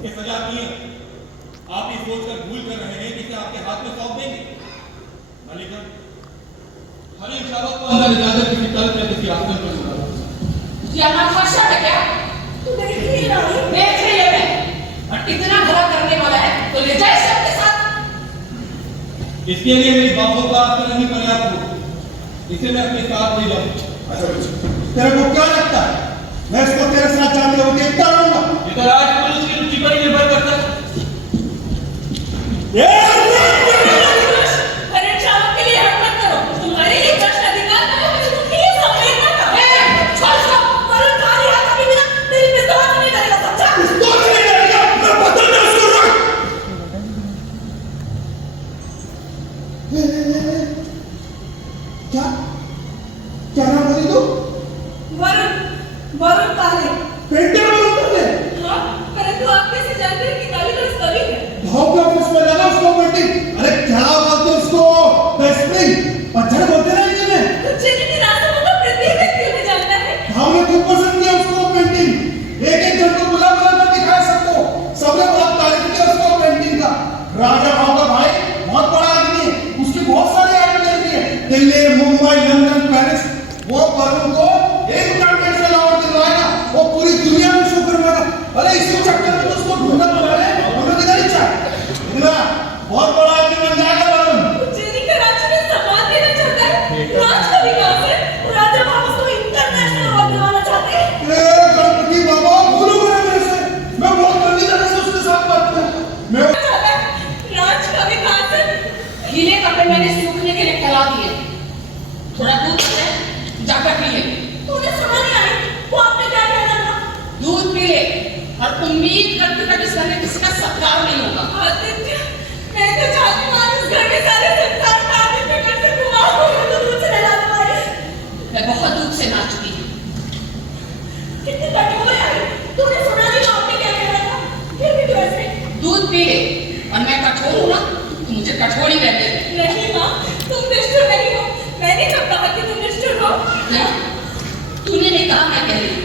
इसकी सजा की है। आप ये सोचकर भूल कर रहे हैं कि इसे आपके हाथ में सौंप देंगे। मालिका, हरी शावक को अंदर ले जाकर किसी तल में किसी आसन पर सुला दो। ये हमारा फर्शा है क्या? तू देख ही रहा है। देख रही है मैं। और इतना भला करने वाला है तो ले जाए सबके साथ। इसके लिए मेरी बाहों का आसन नहीं पर्याप्त हो, इसे मैं अपने साथ ले जाऊं। अच्छा बच्चा, तेरे को क्या लगता है मैं इसको तेरे साथ जाते हुए देखता रहूंगा? ये तो राजपुरुष की रुचि पर ही निर्भर करता है। हरे चावल के लिए हक मत करो। तुम्हारे लिए प्रश्न अधिकार है, तुम ये संवेदना का। छोड़ सब, वरुण खाली हाथ कभी भी ना तेरी विश्वास नहीं करेगा, समझा? विश्वास नहीं करेगा, मैं बदलना उसको रख। क्या क्या नाम बोली तू? वरुण काले। पेंटर बोलते थे। हाँ, परंतु आप कैसे जानते हैं कि कालिदास कवि है? भाव के ऑफिस में लगा उसको पेंटिंग। अरे क्या बोलते उसको? द स्प्रिंग पत्थर बोलते ना इंग्लिश में। तुझे कितनी रास्तों में तो प्रत्येक व्यक्ति उन्हें जानता है। भाव ने खूब पसंद किया उसको पेंटिंग। एक एक जन को बुला बुला कर दिखाया सबको। सबने बहुत तारीफ की उसको पेंटिंग का। राजा भाव का भाई बहुत बड़ा आदमी है, उसकी बहुत सारी आर्ट गैलरी है, दिल्ली, मुंबई, लंदन, पेरिस। वो वरुण को एक इंटरनेशनल अवार्ड दिलवाएगा, वो पूरी दुनिया में शो करवाएगा। अरे इसी चक्कर में तो उसको ढूंढना पड़ा है, हमें किधर इच्छा इतना बहुत बड़ा आदमी बन जाएगा वरुण। उज्जैनी का राज्य में सम्मान देना चाहता है। राज का विकास है, राजा भाव उसको इंटरनेशनल अवार्ड दिलवाना चाहते हैं। ए गणपति बाबा, भूलो मत मेरे से, मैं बहुत गंदी तरह से उसके साथ बात करूं। मैं राज का विकास है। गीले कपड़े मैंने सूखने के लिए फैला दिए। थोड़ा दूध है, जाकर पी ले। तूने सुना नहीं आई? वो आपने क्या कहना था? दूध पी ले और उम्मीद करती हूँ कि इस घर में किसी का सत्कार नहीं होगा। आदित्य, मैं तो चाहती हूँ आज इस घर में सारे संसार का आदित्य कर सकूँ। आप मुझे तो दूध से नहला दवाए। मैं बहुत दूध से ना चुकी हूँ। कितनी कठोर है आई। तूने सुना नहीं वो आपने क्या कहना था? फिर भी तू ऐसे। दूध पी ले और मैं कठोर हूँ ना, तो मुझे कठोर ही रहने दे। नहीं माँ, तुम निष्ठुर नहीं हो। मैंने कब कहा कि तुम निष्ठुर हो? तूने नहीं कहा, मैं कह रही हूँ।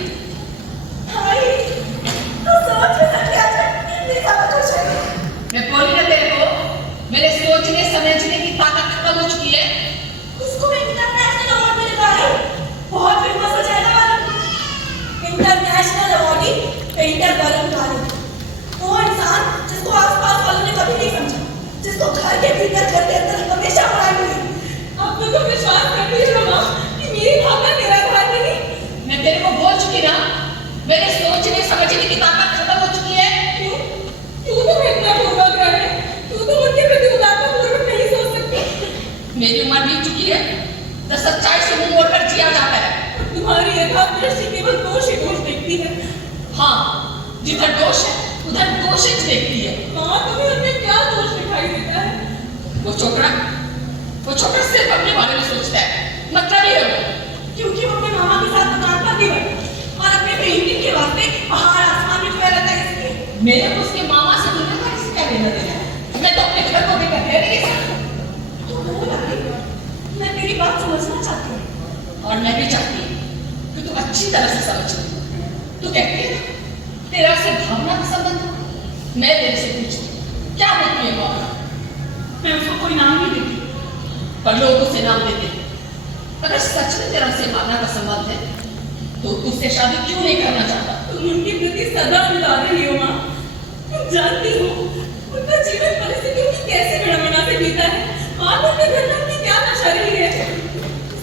भाई, तो सोच में सच क्या है? कितनी ज्यादा खुश है। मैं बोली ना तेरे को, मेरे सोचने समझने की ताकत खत्म हो चुकी है। इसको इंटरनेशनल अवार्ड मिलेगा है। बहुत फेमस हो जाएगा Varun. International awardee painter Varun काले। वो इंसान जिसको आसपास वालों ने कभी नहीं समझा, जिसको घर के भीतर घर के अंदर हमेशा पढ़ाई मिली। अब तो तुम विश्वास करती हो ना कि मेरी भावना निराधार नहीं। मैं तेरे को बोल चुकी ना, मेरे सोचने समझने की ताकत खत्म हो चुकी है। क्यों? तू तो इतना पूर्वाग्रह है। तू तो उनके प्रति उदारतापूर्वक नहीं सोच सकती। मेरी उम्र बीत चुकी है, तो सच्चाई से मुंह मोड़कर जिया जाता है। तुम्हारी यथार्थ दृष्टि केवल दोष ही दोष देखती है। हाँ, जिधर दोष है उधर दोष ही देखती है। माँ, तुम्हें उनमें क्या दोष दिखाई देता है? वो छोकरा सिर्फ अपने बारे में सोचता है, मतलब ही है वो। क्योंकि वो अपने मामा के साथ दुकान पर भी बैठा और अपने पेंटिंग के वास्ते पहाड़ आसमान में खोया रहता है इसलिए। मेरे को उसके मामा से दुनियादारी से क्या लेना देना है? मैं तो अपने घर को देखकर रह नहीं सकती। तू रो रही है। मैं तेरी बात समझना चाहती हूँ। और मैं भी चाहती हूँ कि तू अच्छी तरह से समझ ले। तू कहती है ना, तेरा से भावना का संबंध हो। मैं तेरे से पूछती हूँ, क्या बोलती है भावना? मैं उसको कोई नाम नहीं देती। पर लोग उसे नाम देते हैं। अगर सच में तेरा से भावना का संबंध है, तो उससे शादी क्यों नहीं करना चाहता? तुम उनके प्रति सदा मिला रही हो माँ। तुम जानती हो उनका जीवन परिस्थितियों की कैसे विडंबना से बीता है। आज उनके घर में उनकी क्या दशा रही है।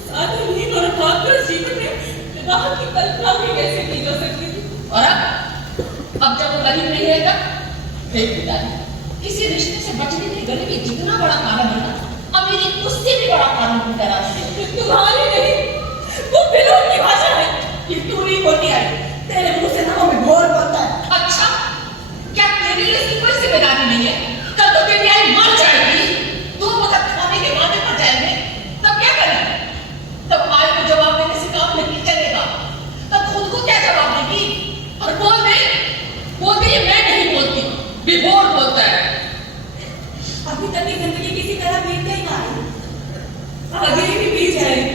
साधुहीन और भाग्यवश जीवन में विवाह की कल्पना भी कैसे की जा सकती थी। और अब जब वो गरीब नहीं रहेगा, फिर पिताजी किसी रिश्ते से बचने के गरीबी जितना बड़ा कारण है ना, अमीरी उससे भी बड़ा कारण भी करा है। तुम्हारी नहीं, वो फिल्म की भाषा है। ये तू नहीं बोलती है, तेरे मुंह से ना वो घोर बोलता है। अच्छा, क्या तेरे लिए इसकी कोई जिम्मेदारी नहीं है? कल तो तेरी आई मर जाएगी, 2 वक्त खाने के वादे पर जाएंगे, तब क्या करेंगे? तब आई को जवाब देने से काम नहीं चलेगा। तब खुद को क्या जवाब देगी? और बोल दे मैं नहीं बोलती, विभोर बोलता है। अभी तक की जिंदगी किसी तरह बीत गई ना आई, आगे भी बीत जाएगी।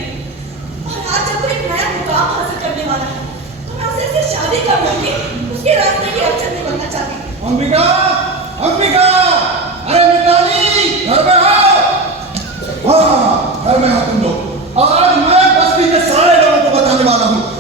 और आज जब कोई नया मुकाम हासिल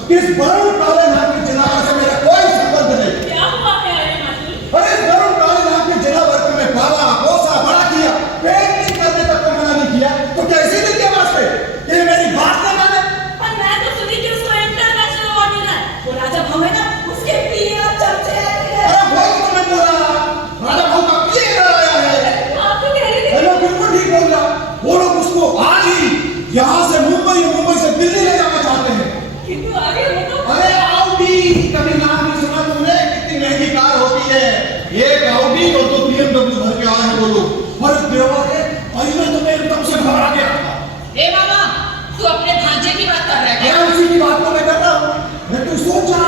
कि इस वरुण काले नाम के जिलावर से मेरा कोई संबंध नहीं। क्या हुआ है अरे मातुल? अरे इस वरुण काले नाम के जिलावर को मैं पाला पोसा बड़ा किया, पेंटिंग करने तक को मना नहीं किया, तो कैसे दिन के वास्ते ये मेरी बात न माने? पर मैं तो सुनी कि उसको इंटरनेशनल अवार्ड मिला है। वो राजा भाव है ना, उसके पीए और चमचे हैं। अरे वही तो मैं बोला, राजा भाऊ का पीए इधर आया है। आप तो कह रहे थे। मैं बिल्कुल ठीक बोल रहा। वो लोग उसको आज ही यहाँ से मुंबई और मुंबई से दिल्ली ले जाना चाहते हैं। किंतु आगे वो तो अरे आउडी, कभी नाम नहीं सुना तुमने? कितनी महंगी कार होती है, एक आउडी और दो BMW भर के आए हैं वो लोग। अरे देवा रे, पहले तो मैं एकदम से घबरा गया। ए मामा, तू अपने भांजे की बात कर रहा है क्या क्या? उसी की बात तो मैं कर रहा हूँ। मैं तू सोचा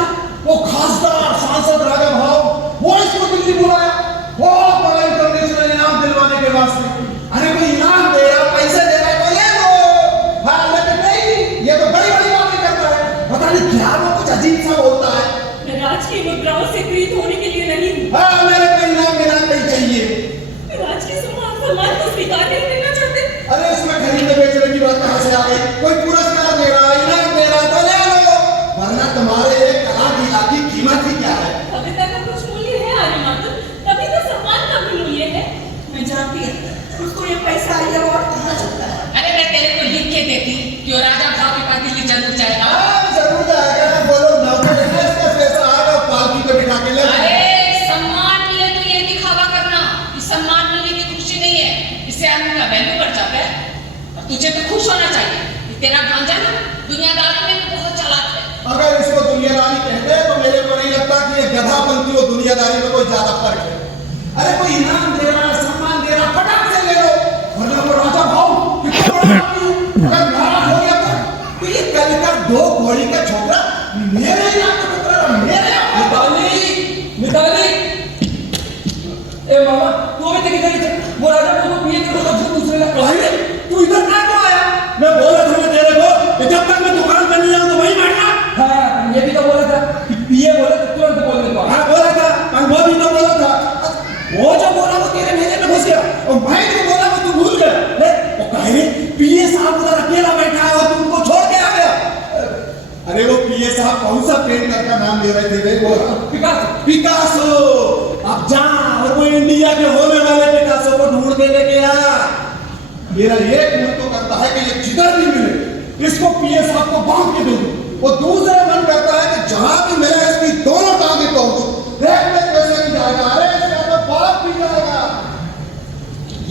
वो खासदार सांसद राजा भाव वो इसको दिल्ली बुलाया, वो बड़ा इंटरनेशनल इनाम दिलवाने के वास्ते। अरे कोई इनाम दे रहा, पैसे दे रहा है तो ले लो। हाँ लेकिन नहीं, ये तो बड़ी बड़ी बातें करता है। पता नहीं क्या वो कुछ अजीब सा बोलता है। मैं राज की मुद्राओं से प्रीत होने के लिए नहीं हूँ। हाँ मेरे को इनाम मिलान नहीं चाहिए। राज के सम्मान को स्वीकार नहीं करना चाहते। अरे इसमें खरीदने बेचने की बात कहाँ से आ गई? कोई पुरस्कार दे रहा, इनाम दे रहा तो ले लो, वरना तुम्हारे एक कला की कीमत ही क्या है? अभी तक का कुछ मूल्य है आर्य मातुल, तभी तो सम्मान का भी मूल्य है। मैं जानती हूँ उसको ये पैसा ये अवार्ड कहाँ चलता है। अरे मैं तेरे को लिख के देती कि वो राजा भाव के पास दिल्ली जरूर जाएगा। हाँ जरूर जाएगा ना, बोलो नौकर लेना, इसका पैसा आएगा पालकी पे बिठा के ले। अरे सम्मान मिले तो ये दिखावा करना कि सम्मान मिलने की खुशी नहीं है, इससे आदमी का वैल्यू बढ़ जाता है। और तुझे तो खुश होना चाहिए कि तेरा भांजा ना दुनियादारी में बहुत चालाक है। अगर इसको दुनियादारी कहते हैं तो मेरे को नहीं लगता कि ये गधापंथी और दुनियादारी में कोई ज्यादा फर्क है। अरे कोई इनाम दे रहा, सम्मान दे रहा, फटाक से ले लो, वरना वो राजा भाव कितना बड़ा आदमी है, अगर नाराज हो गया तो ये कल का दो घोड़ी का छोकरा मेरे इनाम का टुकड़ा मेरे मिताली ए मामा तू अभी तक इधर ही चल। वो राजा को तो पिए के सबसे दूसरे का भाई तू इधर क्या को आया? मैं बोला था मैं तेरे को कि जब तक मैं दुकान पे नहीं आऊं तो वहीं बैठना। हाँ ये भी तो बोला था कि पिए बोले तो तुरंत बोलने को हाँ बोला था, मैं वो भी तो बोला था। वो जो बोला वो तेरे मेले में घुस गया और मैं जो बोला वो तू भूल गया। ले वो कह रही पीए साहब उधर अकेला बैठा है और तुमको छोड़ के आ गया। अरे वो पीए साहब कौन सा पेंटर का नाम ले रहे थे रे? वो पिकासो। अब जा और वो इंडिया के होने वाले पिकासो को ढूंढ के लेके आ। मेरा एक मन तो करता है कि ये जिधर भी मिले इसको पीए साहब को बांध के दे दूं। वो दूसरा मन करता है कि जहां भी मिले इसकी दोनों टांगे तोड़ दूं। देख ले कैसे भी जाएगा। अरे इसका तो बाप भी जाएगा।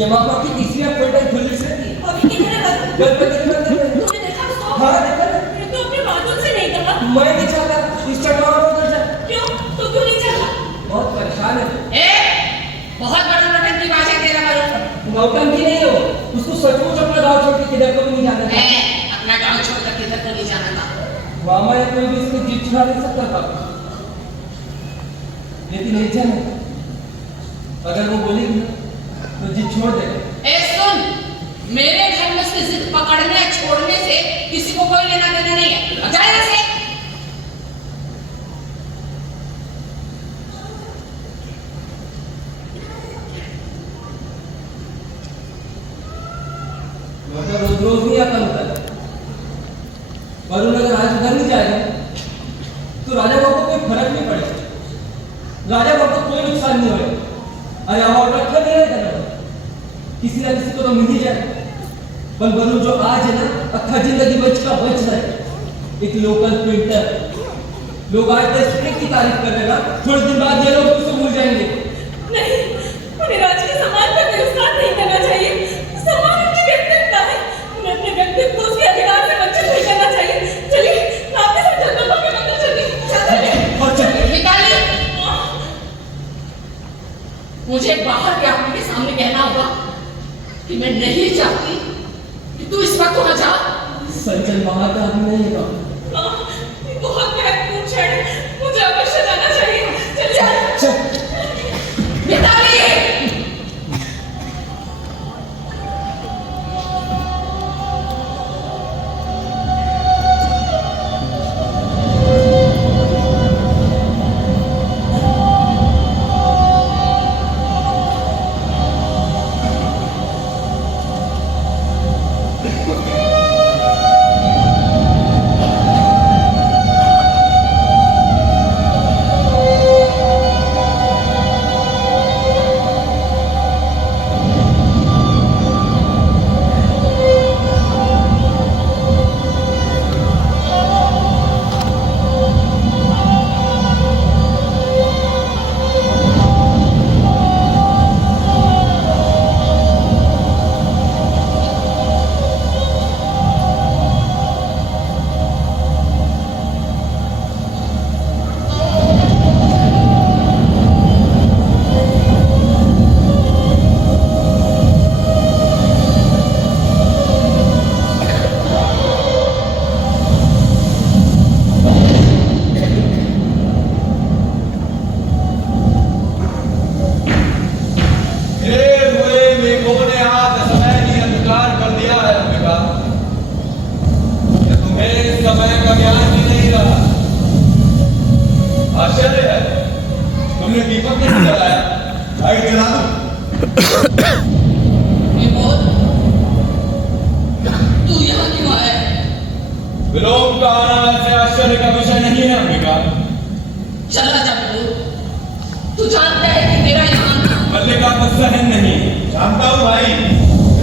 ये मामा की तीसरी अपॉइंटमेंट खुली से अभी कितने बजे? घर पे कितना तूने देखा उसको? हाँ देखा ना। ये तो अपने बातों से नहीं कहा। मैं नहीं चाहता इस चढ़ावा में उतर जा। क्यों? तो क्यों नहीं चाहता? बहुत परेशान है। बहुत बड़ा नौटंकी बाज है तेरा वाला। नौटंकी नहीं हो, उसको सचमुच अपना गाँव छोड़ के किधर को भी नहीं जाना था। अपना गांव छोड़कर किधर को नहीं जाना था। मामा या कोई भी इसको जीत छुड़ा नहीं सकता था, लेकिन एक जन है, अगर वो बोलेगी तो जीत छोड़ देगा। सुन, मेरे घर में से जिद पकड़ने छोड़ने से किसी को कोई लेना देना नहीं है। जाए यहाँ से। राजा रोज रोज नहीं आता होता, वरुण अगर आज उधर नहीं जाएगा तो राजा बाबू को कोई फर्क नहीं पड़ेगा, राजा बाबू को कोई नुकसान नहीं होगा। अरे अब रखा नहीं रहेगा, किसी ना किसी को तो मिल ही जाए। पर वरुण जो आज है ना, अक्खा जिंदगी बच रहा है एक लोकल प्रिंटर। लोग आज 10 रुपए की तारीफ कर देगा, थोड़े दिन बाद ये लोग उसको भूल जाएंगे। नहीं, उन्हें राज के सम्मान का तिरस्कार नहीं करना चाहिए। सम्मान उनके व्यक्तित्व का है। उन्हें अपने व्यक्तित्व को उसके अधिकार से वंचित नहीं करना चाहिए। चलिए, आपके साथ जन्मों के मंदिर चलिए। और चल मिताली, मुझे बाहर के आदमी के सामने कहना होगा कि मैं नहीं चाहती कि तू इस वक्त वहां जा। संचल बाहर का आदमी नहीं है। बहुत महत्वपूर्ण क्षण है, मुझे अवश्य जाना चाहिए। चलिए। मिताली, चला जा विनोद। तू जानता है कि मेरा यहाँ आना मल्लिका को सहन नहीं है। जानता हूँ भाई,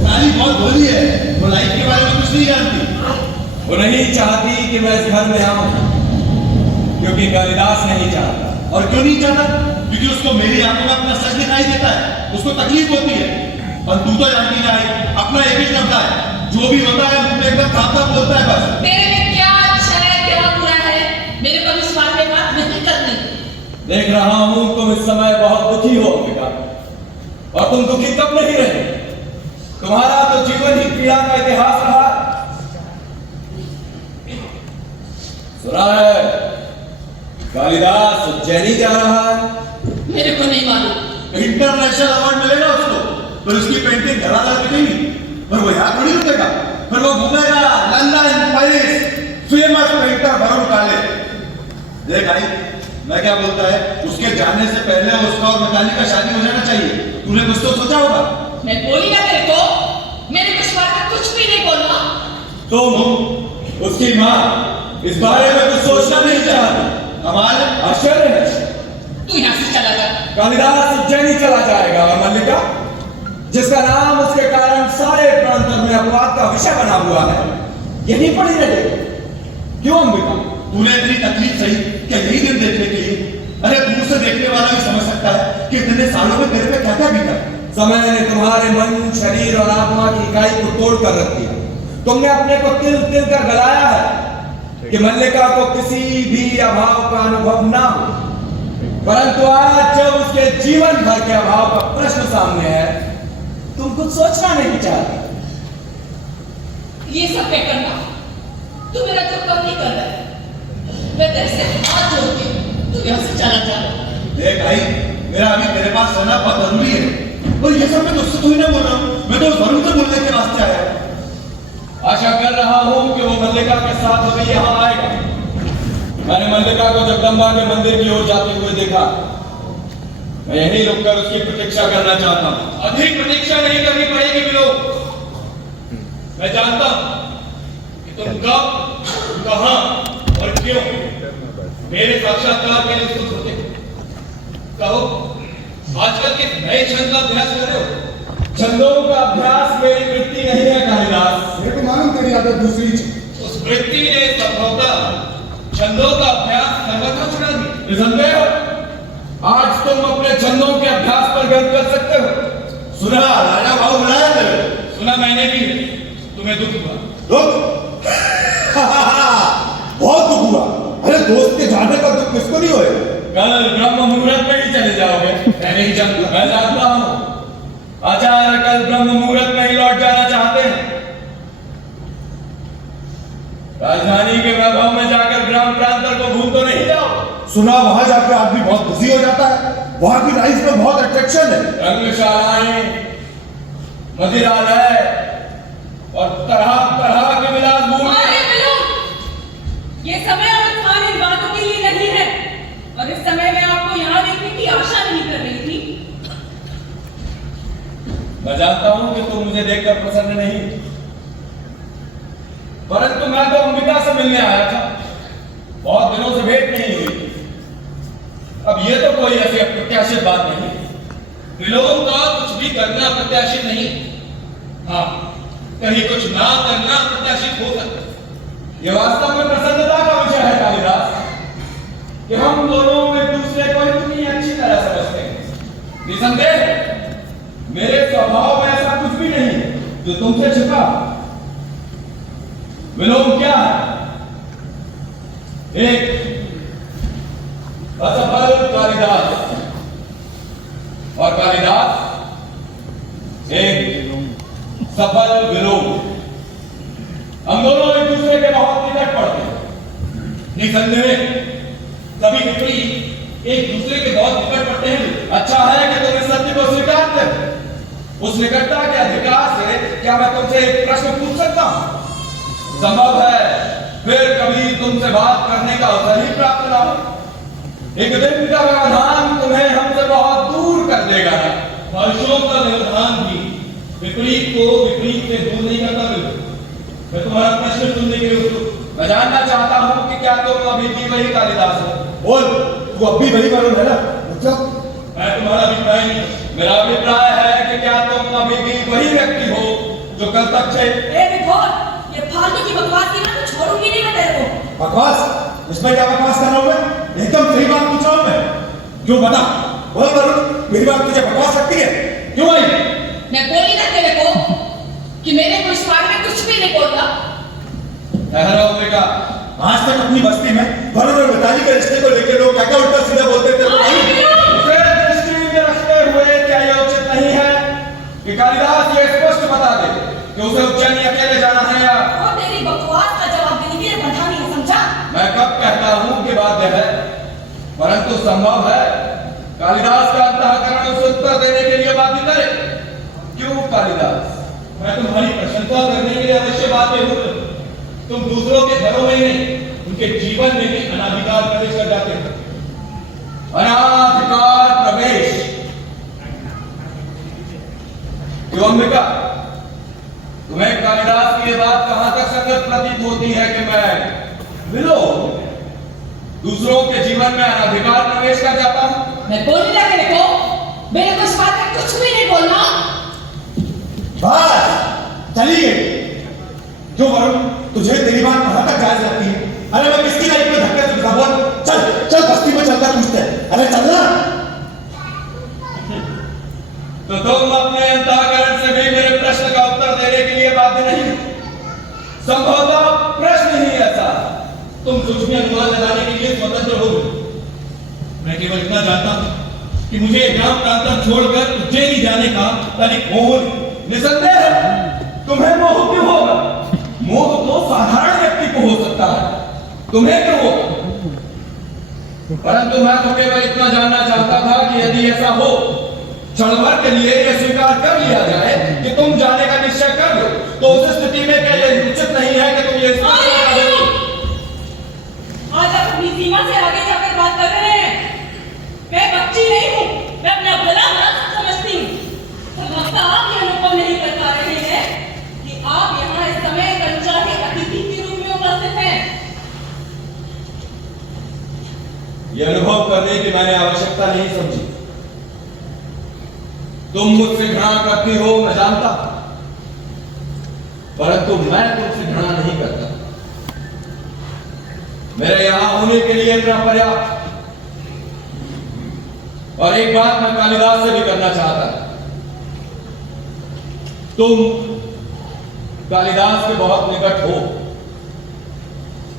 ताली बहुत भोली है, वो लाइफ के बारे में कुछ नहीं जानती। वो नहीं चाहती कि मैं इस घर में आऊं, क्योंकि कालिदास नहीं चाहता। और क्यों नहीं चाहता? क्योंकि उसको मेरी आंखों में अपना सच दिखाई देता है, उसको तकलीफ होती है। और तू तो जानती नहीं, अपना एक ही शब्द है, जो भी होता है मुझे एकदम साफ साफ बोलता है बस। तेरे में क्या अच्छा है क्या बुरा है मेरे को इस बात में बात नहीं करनी। देख रहा हूं तुम इस समय बहुत दुखी हो अंबिका, और तुम दुखी कब नहीं रहे। तुम्हारा तो जीवन ही पीड़ा का इतिहास रहा। सुना है कालिदास उज्जैनी जा रहा है। मेरे को नहीं मालूम। इंटरनेशनल अवार्ड मिलेगा उसको, पर उसकी पेंटिंग धड़ाधड़ दिखेगी। पर वो यहाँ थोड़ी रुकेगा, पर वो घूमेगा London, Paris, famous painter Varun काले। देख भाई, मैं क्या बोलता है, उसके जाने से पहले उसका और मिताली का शादी हो जाना चाहिए। तूने कुछ तो सोचा होगा? मैं बोली ना तेरे को, मेरे को इस बारे में कुछ भी नहीं बोलना। तुम उसकी मां इस बारे में कुछ सोचना नहीं चाहती। कमाल है। आश्चर्य है। तू यहाँ से चला जा। कालिदास उज्जैनी चला जाएगा और मल्लिका, जिसका नाम उसके कारण सारे प्रांतों में अपवाद का विषय बना हुआ है, यही पड़ी रहे। क्यों अंबिका? तूने इतनी तकलीफ सही क्या यही दिन देखने के लिए? अरे दूर से देखने वाला भी समझ सकता है कि इतने सालों में तेरे पे क्या क्या बीता। समय ने तुम्हारे मन, शरीर और आत्मा की इकाई को तोड़ कर रख दिया। तुमने अपने को तिल तिल कर गलाया है कि मल्लिका को किसी भी अभाव का अनुभव ना हो, परंतु आज जब उसके जीवन भर के अभाव का प्रश्न सामने है, तुम कुछ सोचना नहीं चाहते। ये सब क्या करना? तू मेरा जो कम नहीं कर रहा है। मैं तेरे से हाथ जोड़ती हूँ, तू यहाँ से चला जा। देख भाई, मेरा अभी तेरे पास रहना बहुत जरूरी है, और ये सब मैं तुझसे थोड़ी ना बोल रहा हूँ, मैं तो वरुण से बोलने के वास्ते आया हूँ। आशा कर रहा हूं कि वो मल्लिका के साथ अभी यहां आएगा। मैंने मल्लिका को जगदम्बा के मंदिर की ओर जाते हुए देखा। मैं यहीं रुककर उसकी प्रतीक्षा करना चाहता हूं। अधिक प्रतीक्षा नहीं करनी पड़ेगी विनोद। मैं जानता हूं कि तुम कब, कहां और क्यों मेरे साक्षात्कार के लिए उत्सुक होते हो। कहो, आजकल के नए छंद का अभ्यास कर रहे हो? छंदों का अभ्यास मेरी वृत्ति नहीं है कालिदास। मेरे को मालूम तेरी आदत दूसरी चीज। उस वृत्ति ने संभवतः छंदों का अभ्यास सर्वथा छुड़ा दी। निसंदेह आज तुम अपने छंदों के अभ्यास पर गर्व कर सकते हो। सुना राजा भाव बुलाया तेरे? सुना मैंने भी। तुम्हें दुख हुआ? दुख? बहुत दुख हुआ। अरे दोस्त के जाने का दुख किसको नहीं होएगा? कल ब्रह्म मुहूर्त में ही चले जाओगे। मैं नहीं जानता। मैं जानता हूँ आचार्य कल ब्रह्म मुहूर्त में ही लौट जाना चाहते हैं। राजधानी के वैभव में जाकर ग्राम प्रांतर को भूल तो नहीं जाओ। सुना वहां जाकर आदमी बहुत बिजी हो जाता है, वहां की लाइफ में बहुत अट्रैक्शन है। रंगशालाएं, मदिरालय और तरह तरह के विलास भूमि। अरे विनोद, ये समय और स्थान इन बातों के लिए नहीं है, और इस समय मैं आपको यहाँ देखने की आशा नहीं कर रही थी। मैं जानता हूं कि तुम मुझे देखकर प्रसन्न नहीं, परंतु मैं तो अंबिका से मिलने आया था। बहुत दिनों से भेंट नहीं हुई। अब ये तो कोई ऐसी अप्रत्याशित बात नहीं। विलोम का कुछ भी करना प्रत्याशित नहीं। हाँ, कहीं कुछ ना करना प्रत्याशित हो सकता है। ये वास्तव में प्रसन्नता का विषय है कालिदास, कि हम दोनों एक दूसरे को इतनी अच्छी तरह समझते हैं। निसंदेह मेरे स्वभाव में ऐसा कुछ भी नहीं जो तुमसे छिपा। विलोम क्या है? एक असफल कालिदास और कालिदास एक सफल विलोम। हम दोनों एक दूसरे के बहुत निकट पड़ते हैं। निसंदेह सभी विपरीत एक दूसरे के बहुत निकट पड़ते हैं। अच्छा है कि तुम इस सत्य को स्वीकारते हो। उस निकटता के अधिकार से क्या मैं तुमसे एक प्रश्न पूछ सकता हूं? संभव है फिर कभी तुमसे बात करने का अवसर ही प्राप्त ना हो। एक दिन का व्यवधान तुम्हें हमसे बहुत दूर कर देगा। वर्षों का व्यवधान भी विपरीत को विपरीत से दूर नहीं करता। मैं तुम्हारा प्रश्न सुनने के लिए उत्सुक। मैं जानना चाहता हूं कि क्या तुम अभी भी वही कालिदास हो? बोल। तू अब भी वही वरुण है ना? मतलब मैं तुम्हारा अभिप्राय नहीं जानता। मेरा अभिप्राय है कि क्या तुम अभी भी वही व्यक्ति हो जो कल तक थे? ए विभोर, ये फालतू की बकवास की ना तो छोड़ूंगी नहीं मैं तेरे को। बकवास? इसमें क्या बकवास कर रहा हूं मैं? एकदम सही बात पूछ रहा हूं मैं। क्यों बता? बोल वरुण, मेरी बात तुझे बकवास लगती है? क्यों भाई? मैं बोली ना तेरे को कि मेरे को इस बारे में कुछ भी नहीं बोलना। ठहरो बेटा। आज तक अपनी बस्ती में वरुण और मिताली के रिश्ते को लेकर लोग क्या क्या उल्टा सीधा बोलते थे? उसे दृष्टि में रखते हुए क्या यह उचित नहीं है कि कालिदास ये स्पष्ट बता दे कि उसे उज्जैन अकेले जाना है या? और तेरी बकवास का जवाब देने के लिए बंधा नहीं है, समझा? मैं कब कहता हूं कि बाध्य है, परंतु संभव है कालिदास का अंतःकरण उसे उत्तर देने के लिए बाध्य करे। क्यों कालिदास? मैं तुम्हारी प्रशंसा करने के लिए अवश्य बात हूँ। तुम दूसरों के घरों में ही नहीं, उनके जीवन में भी अनाधिकार प्रवेश कर जाते हो। अनाधिकार प्रवेश? क्यों अंबिका, तुम्हें कालिदास की ये बात कहां तक संगत प्रतीत होती है कि मैं विलोम दूसरों के जीवन में अनाधिकार प्रवेश कर जाता हूं? मैं बोली ना तेरे को, मेरे को इस बात में कुछ भी नहीं बोलना। बस चली गई। जो वरुण तुझे तेरी बात कहां तक जायज लगती है? अरे मैं किसकी लाइफ में धक्के से घुसा? बोल चल चल, बस्ती में चलता पूछते हैं। अरे चलना। तो तुम अपने अंतःकरण से भी मेरे प्रश्न का उत्तर देने के लिए बाध्य नहीं? संभवतः प्रश्न ही ऐसा। तुम कुछ भी अनुमान लगाने के लिए स्वतंत्र हो गए। मैं केवल इतना जानता हूं कि मुझे ग्राम प्रांत छोड़कर उज्जैन जाने का तनिक मोह नहीं। निसंदेह तुम्हें मोह क्यों होगा? मोह तो साधारण व्यक्ति को हो सकता है, तुम्हें क्यों होगा? परंतु मैं तो केवल इतना जानना चाहता था कि यदि ऐसा हो, क्षण भर के लिए यह स्वीकार कर लिया जाए कि तुम जाने का निश्चय कर लो, तो उस स्थिति में क्या यह उचित नहीं है कि तुम ये आज आप अपनी सीमा से आगे जाकर बात कर रहे हैं। मैं बच्ची नहीं हूँ, मैं अपना भला बुरा सब समझती हूँ। लगता आप ये अनुभव नहीं कर पा रहे हैं कि आप यहाँ इस समय एक अनचाहे अतिथि के रूप में उपस्थित हैं। यह अनुभव करने की मैंने आवश्यकता नहीं समझी। तुम मुझसे घृणा करती हो, मैं जानता, परंतु मैं तुमसे घृणा नहीं करता। मेरे यहां होने के लिए इतना पर्याप्त। और एक बात मैं कालिदास से भी करना चाहता। तुम कालिदास के बहुत निकट हो,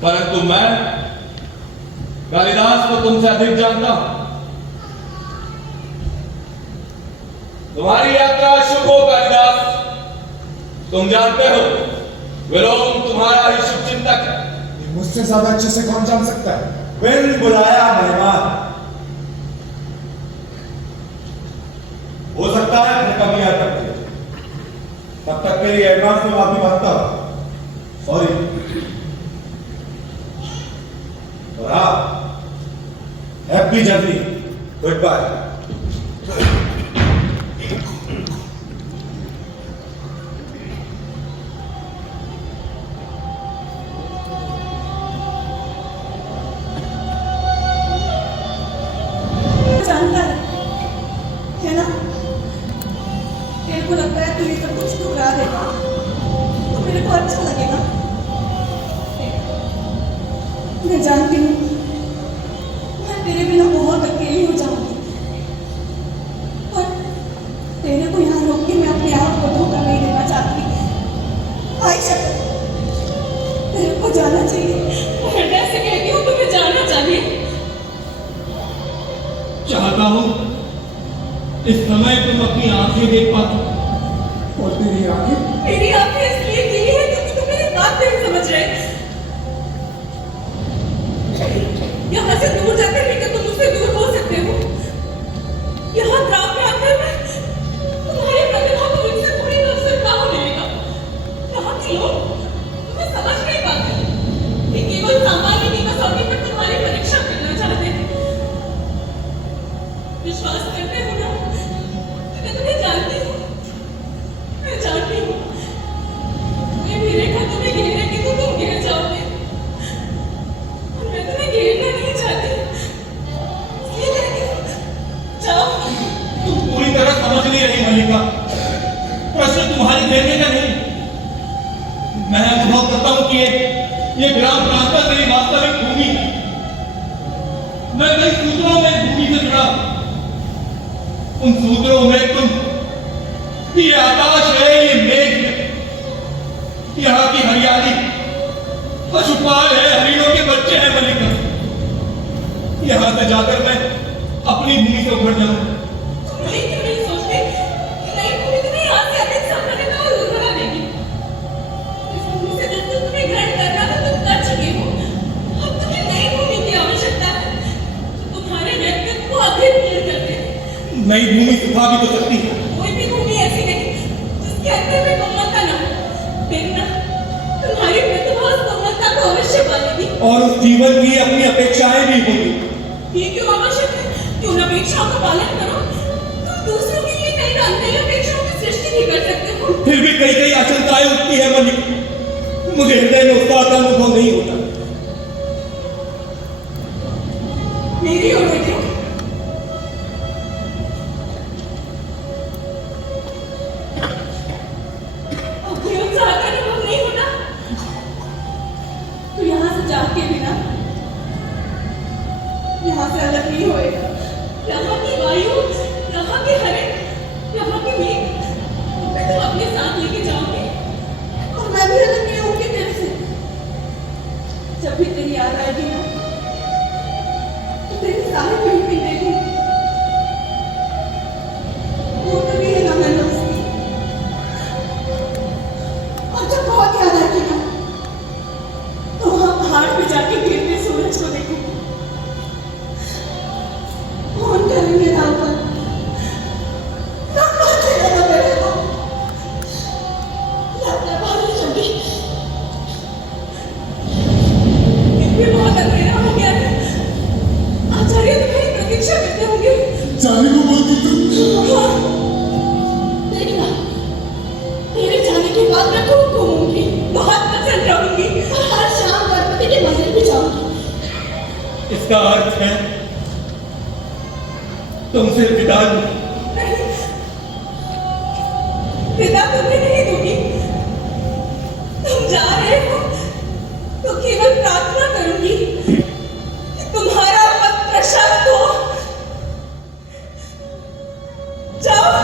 परंतु मैं कालिदास को तुमसे अधिक जानता हूं। तुम्हारी यात्रा शुभ हो कालिदास। तुम जानते हो विलोम तुम्हारा ही शुभ चिंतक है। मुझसे ज्यादा अच्छे से कौन जान सकता है? बिल बुलाया मेहमान। हो सकता है फिर कभी आ सकती है। तब तक के लिए एडवांस में माफी मांगता हूं। सॉरी। और हाँ, हैप्पी जर्नी। Good bye. जानता है ना? तेरे को लगता है तू ये सब कुछ ठुकरा देगा तो मेरे को अच्छा लगेगा। मैं जानती हूँ मैं तेरे बिना बहुत अकेली हो जाऊंगी, पर तेरे को यहाँ रोक के मैं अपने आप को धोखा नहीं देना चाहती। आयशा, तेरे को जाना चाहिए। मैं हृदय से कहती हूँ तुम्हें जाना चाहिए। चाहता हूं इस समय तुम अपनी आंखें देख पाते। और तेरी आंखें? मेरी आंखें इसलिए गीली है क्योंकि तुम मेरी बात नहीं समझ रहे। यहाँ से दूर जाकर भी तुम मुझसे दूर हो सकते हो। यहाँ ग्राम के अंदर में तुम्हारी प्रतिभा को मुझसे पूरी तरह से काम मिलेगा। यहाँ के लोग तुम्हें समझ नहीं पाते कि केवल सामान्य की कसौटी पर तुम्हारी परीक्षा करना चाहते हैं। विश्वास करते हो ना? मैं तुम्हें जानती हूँ, मैं जानती हूँ। मैं भी रेखा तुम्हें घेरेगी तो तुम गिर जाओगे, और मैं तुम्हें घेरना नहीं चाहती। मैं कई सूत्रों में भूमि से जुड़ा। उन सूत्रों में तुम, ये आकाश है, ये मेघ है, यहाँ की हरियाली, पशुपाल है, हरिणों के बच्चे हैं मलिका। यहाँ से जाकर मैं अपनी भूमि से उभर जाऊं। नहीं क्यों नहीं सोचते कि नई भूमि तुम्हें यहाँ से अधिक संपन्नता और उर्वरा देगी। इस भूमि से जब तक तुम्हें ग्रहण करना था तुम कर चुके हो। अब तुम्हें नई भूमि की आवश्यकता है जो तुम्हारे व्यक्तित्व को अधिक पूर्ण कर दे। नई भूमि सुखा भी तो सकती है। कोई भी भूमि ऐसी नहीं जिसके अंदर में कोमलता न हो। देखना तुम्हारी प्रतिभा उस कोमलता को अवश्य पालेगी। और उस जीवन की अपनी अपेक्षाएं भी होंगी। ये क्यों आवश्यक है कि उन अपेक्षाओं का पालन करो। तुम दूसरों के लिए नई अपेक्षाओं की सृष्टि भी कर सकते हो। फिर भी कई कई आशंकाएं उठती है मलिक। मुझे हृदय में उसका अनुभव नहीं होता। मेरी ओर देखो। अपने उत्साह का अनुभव नहीं होता तो यहाँ से जाके बिना यहाँ से अलग नहीं होएगा। यहाँ की वायु, यहाँ के हरिण, यहाँ के मेघ मैं तुम अपने साथ लेके जाओगे और मैं भी अलग नहीं होंगी तेरे से। जब भी तेरी याद आएगी ना तो तेरे सारे पिंड देखूं। वो तो भी है ना मैंने उसकी। और जब बहुत याद आएगी ना तो वहाँ पहाड़ पे जाके गिरते सूरज को देखूं। फोन करेंगे नाम पर तब बात चलेगा मेरे को। यात्रा बहुत चली। इतनी बहुत अंधेरा हो गया है। आचार्य तुम्हारी प्रतीक्षा करते होंगे। जाने को बोलती तुम। हाँ। देखना तेरे जाने के बाद मैं खूब घूमूंगी, बहुत प्रसन्न रहूंगी और हर शाम गणपति के मंदिर भी जाऊंगी। इसका अर्थ है तुमसे विदा लूं। विदा तुम्हें नहीं दूंगी। तुम जा रहे हो तो केवल प्रार्थना करूंगी कि तुम्हारा पथ प्रशस्त हो। जाओ।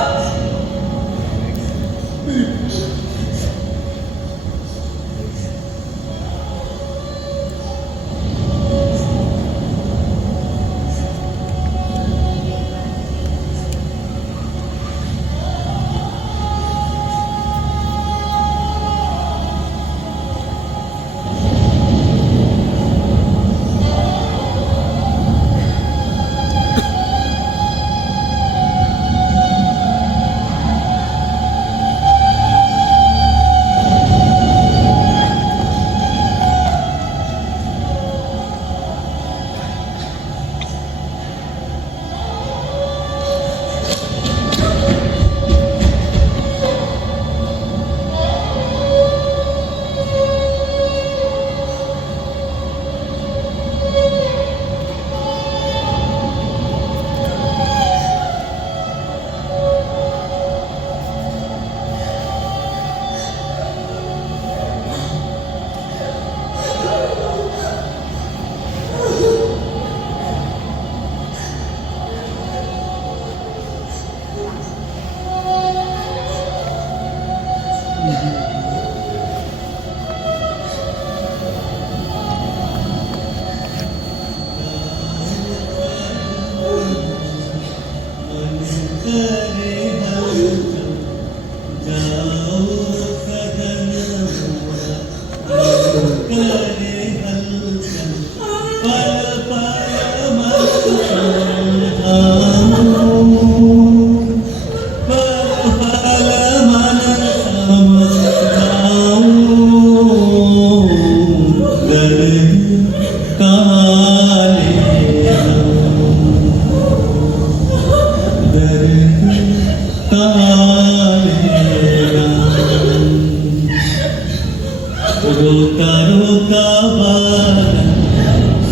रोका रोका बादल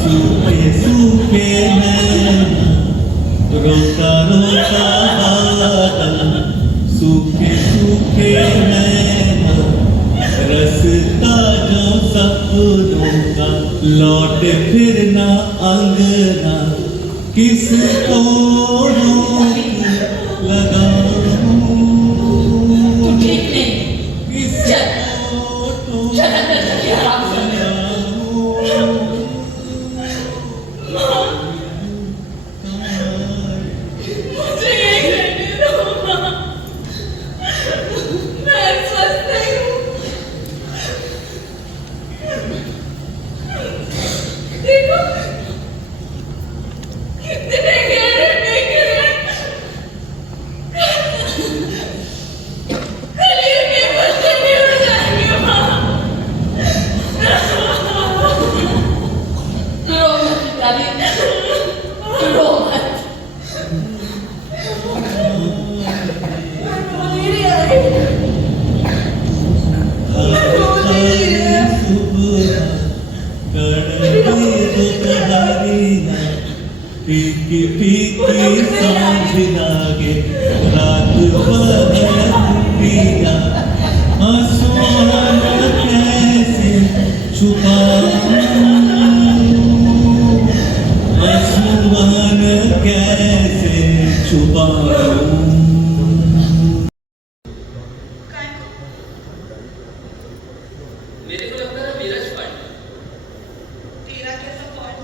सूखे सूखे नैना, रोका रोका बादल सूखे सूखे नैना, रास्ता जो सपनों का लौट फिर ना अंग लगना किसको रोक लगाऊं तू ठीक नहीं किसको टोक चल अंदर जाके आराम से मुझे ये कहने दो माँ। मैं स्वस्थ नहीं हूँ। देखो कितने गहरे देख रहे कल ये केवल नहीं हो जाएंगे माँ। रो मत पिताजी, रो मत। पीकी पीकी सांझ लागे रात बहरिया आंसुओं कैसे छुपाऊं आंसुओं कैसे छुपाऊं मेरे को लगता है मेरा स्पाइट तेरा कैसा फॉल्ट?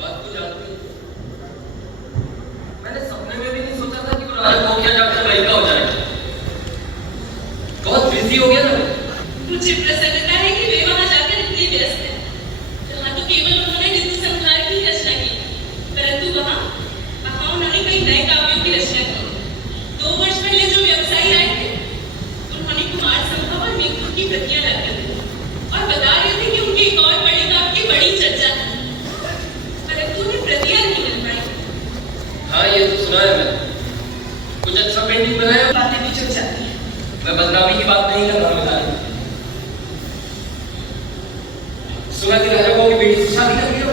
बात तो जानती है। मैंने सपने में भी नहीं सोचा था कि वो राजा को क्या जाकर लड़का हो जाए। बहुत बिजी हो गया ना। मुझे प्रसन्नता है कि वे वहां जाकर इतनी व्यस्त है। यहाँ तो केवल उन्होंने हिंदू संहार की रचना की, परंतु वहां उन्होंने कई नए काव्यों की रचना की। 2 वर्ष पहले जो व्यवसायी आए थे, उन्होंने कुमार संभव और मेघदूत की प्रतियां लाकर दी और बता रहे थे कि उनके एक और बड़े काव्य की बड़ी चर्चा है, परंतु उन्हें प्रतियां नहीं मिल पाई। हाँ ये तो सुना है मैंने। कुछ अच्छा पेंटिंग बनाया। बातें भी जुड़ जाती हैं। मैं बदनामी की बात नहीं कर रहा हूँ बेचारे। सुना कि राजा को की बेटी से शादी कर लिया।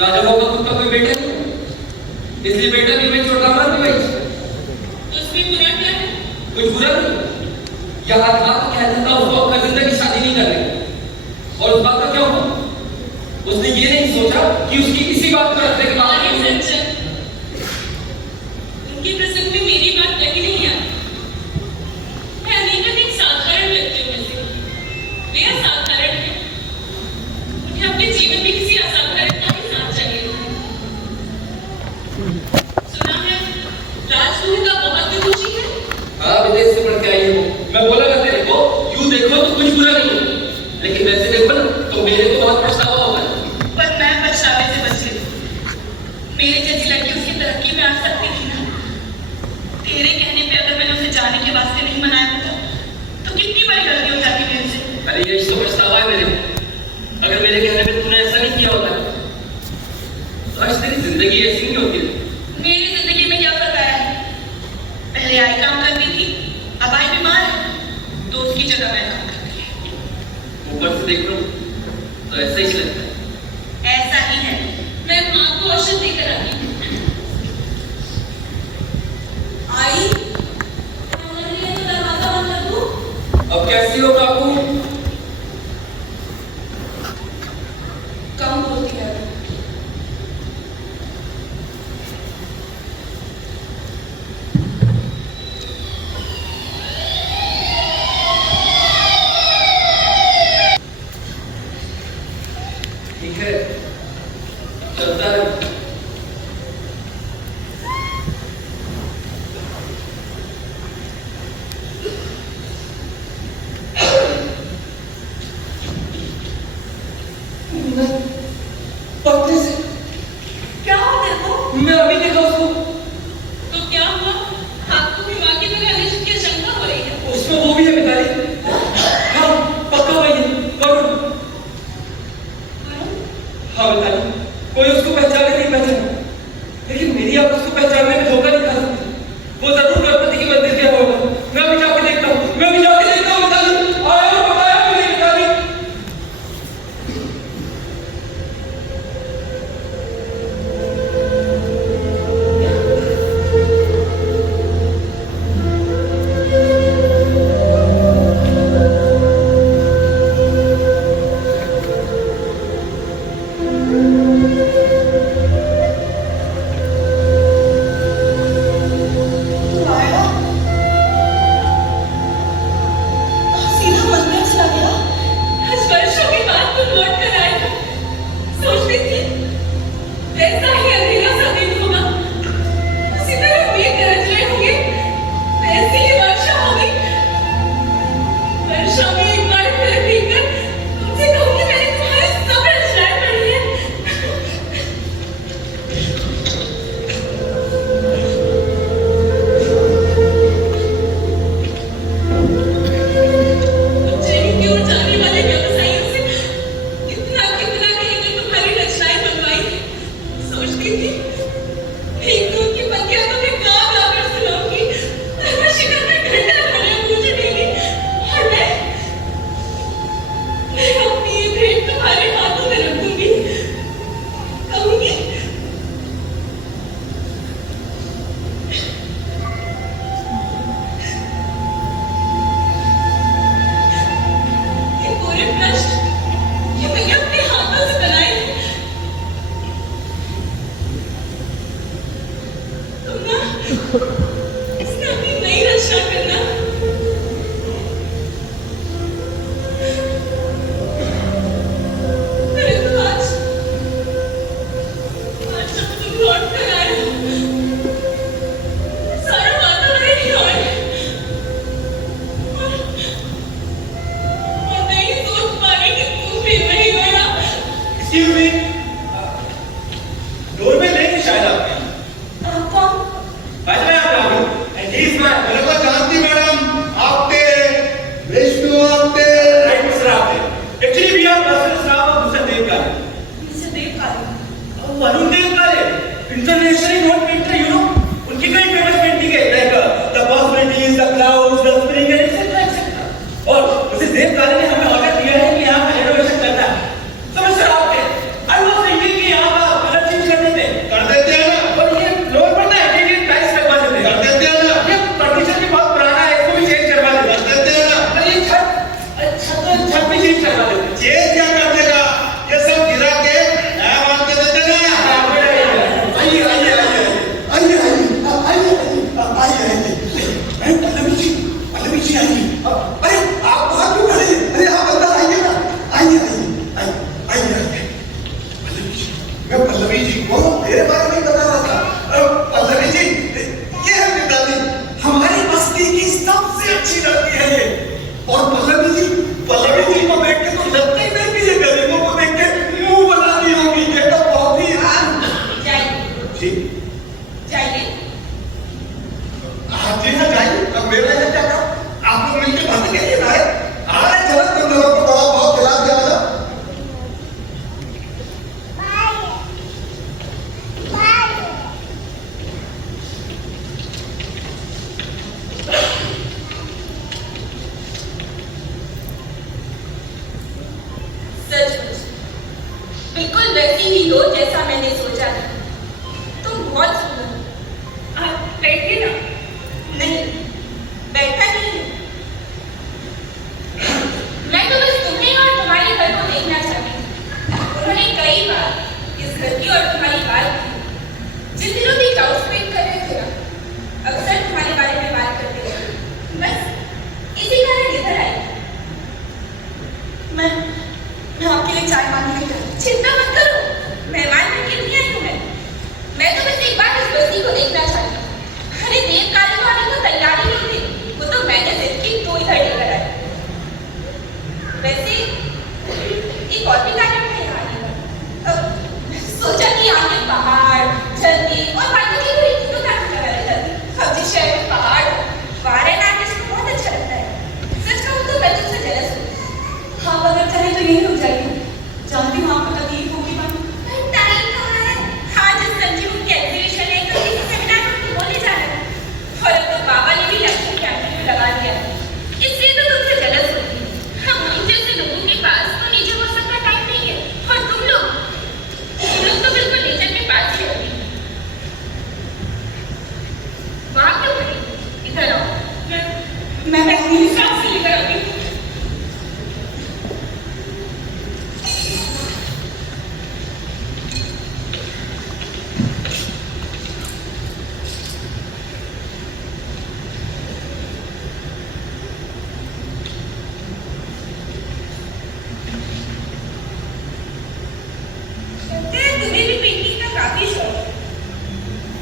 राजा को का खुद का कोई बेटा नहीं है, इसलिए बेटा भी मैं छोटा मार भी भाई। तो उसमें बुरा क्या है? कुछ बुरा नहीं। यहाँ था तो कहता था उसको अपना जिंदगी शादी नहीं करनी। और उस बात का क्या हुआ? उसने ये नहीं सोचा कि उसकी इसी बात को रखने के बाद अरे संजय, उनके प्रसंग में मेरी बात कहीं नहीं आती। मैं अनेक साधारण व्यक्तियों में से हूँ। वे असाधारण हैं। उन्हें अपने जीवन में किसी असाधारणता के साथ चाहिए। सुना है राजदूत का बहुत खुशी है। हाँ विदेश से पढ़ के आई हो। मैं बोला ना तेरे को यूं देखो तो कुछ बुरा नहीं है, लेकिन वैसे देखो ना तो मेरे को बहुत पछतावा होगा। पर मैं पछतावे से बच गई। मेरे जैसी लड़की उसकी तरक्की में आ सकती थी ना। तेरे कहने पे अगर मैंने उसे जाने के वास्ते नहीं मनाया होता तो कितनी बड़ी गलती हो जाती मेरे से। अरे ये तो पछतावा है मेरे को। अगर मेरे कहने पे तूने ऐसा नहीं किया होता तो आज तेरी जिंदगी ऐसी नहीं होती। मेरी जिंदगी में क्या फर्क आया है? पहले आई काम करती थी, अब आई बीमार है तो उसकी जगह मैं काम करती है। ऊपर से देख लो तो ऐसा ही लगता है। ऐसा ही है। मैं माँ को औषध देकर आती हूँ। आई तो दरवाजा बंद कर दूँ? अब कैसी हो काकू? कम बोलती है। ठीक है चलता है। पत्नी से क्या हो तेरे को? मैं अभी देखा उसको। तो क्या हुआ? आपको भी माँ की तरह अनिष्ट की आशंका हो रही है। उसमें वो भी है मिताली। हाँ पक्का वही है वरुण। हाँ मिताली, कोई उसको पहचाने नहीं पहचाना, लेकिन मेरी आप उसको पहचानने में धोखा नहीं खा सकती। वो जरूर गणपति की मंदिर गया होगा। मैं भी जाके देखता हूँ। मैं भी जाके देखता हूँ मिताली। आया और बताया मुझे मिताली। पल्लवी जी वो मेरे बारे में ही बता रहा था। पल्लवी जी ये है मिताली, हमारी बस्ती की सबसे अच्छी लड़की है ये। और पल्लवी जी को देख के तो लगता ही नहीं कि ये गरीबों को देख के मुंह बना दी होगी। ये तो बहुत ही जाइए जाइए। हाँ जी हाँ जाइए। अब मेरा है क्या काम, आप लोग मिलकर बंद करिए ना। अरे चलो तुम लोगों को बड़ा बहुत खिला दिया था। सचमुच बिल्कुल वैसी ही हो जैसा मैंने सोचा था। तुम बहुत सुंदर। आप बैठिए ना। नहीं, बैठा नहीं हूं। मैं तो बस तुम्हें और तुम्हारे घर को देखना चाहती थी। उन्होंने कई बार इस घर की और तुम्हारी बात की। जिन दिनों भी डाउट स्प्रेड कर रहे थे ना, अक्सर तुम्हारे बारे में बात करते थे। बस इसी कारण इधर आई। मैं आपके लिए चाय मांगने गई। चिंता मत करो, मेहमान में क्यों नहीं आई हूं मैं तो बस एक बार इस बस्ती को देखना चाहती हूँ। अरे देव काली तो आने को तैयार ही नहीं थी, वो तो मैंने जिद की तो इधर लेकर आई। वैसे एक और भी कारण है यहाँ आने का। सोचा कि आगे पहाड़ झरने और बाकी की कोई तो काफी जगह रहती। अब जिस शहर में पहाड़ फॉरेन आर्टिस्ट को बहुत अच्छा लगता है। सच कहूँ तो मैं तुमसे जेलस हूँ। आप अगर चाहे तो यहीं रुक जाइए, जानती हूँ आपको तकलीफ होगी। टाइम कहाँ है? आज इस संजीवनी की एग्जीबिशन है, कल किसी सेमिनार में तो बोले जा रहे हैं। और अब तो बाबा ने भी लेक्चर कैंटीन में लगा दिया। इसलिए तो तुमसे जेलस होती हूँ। हम जैसे लोगों के पास तो नेचर पसंद का टाइम नहीं है। और तुम लोग तो बिल्कुल नेचर के पास ही होती। वहाँ क्यों खड़ी? इधर आओ। मैं अपनी हिसाब से लेकर आती हूँ। तुम्हें भी पेंटिंग का काफी शौक है।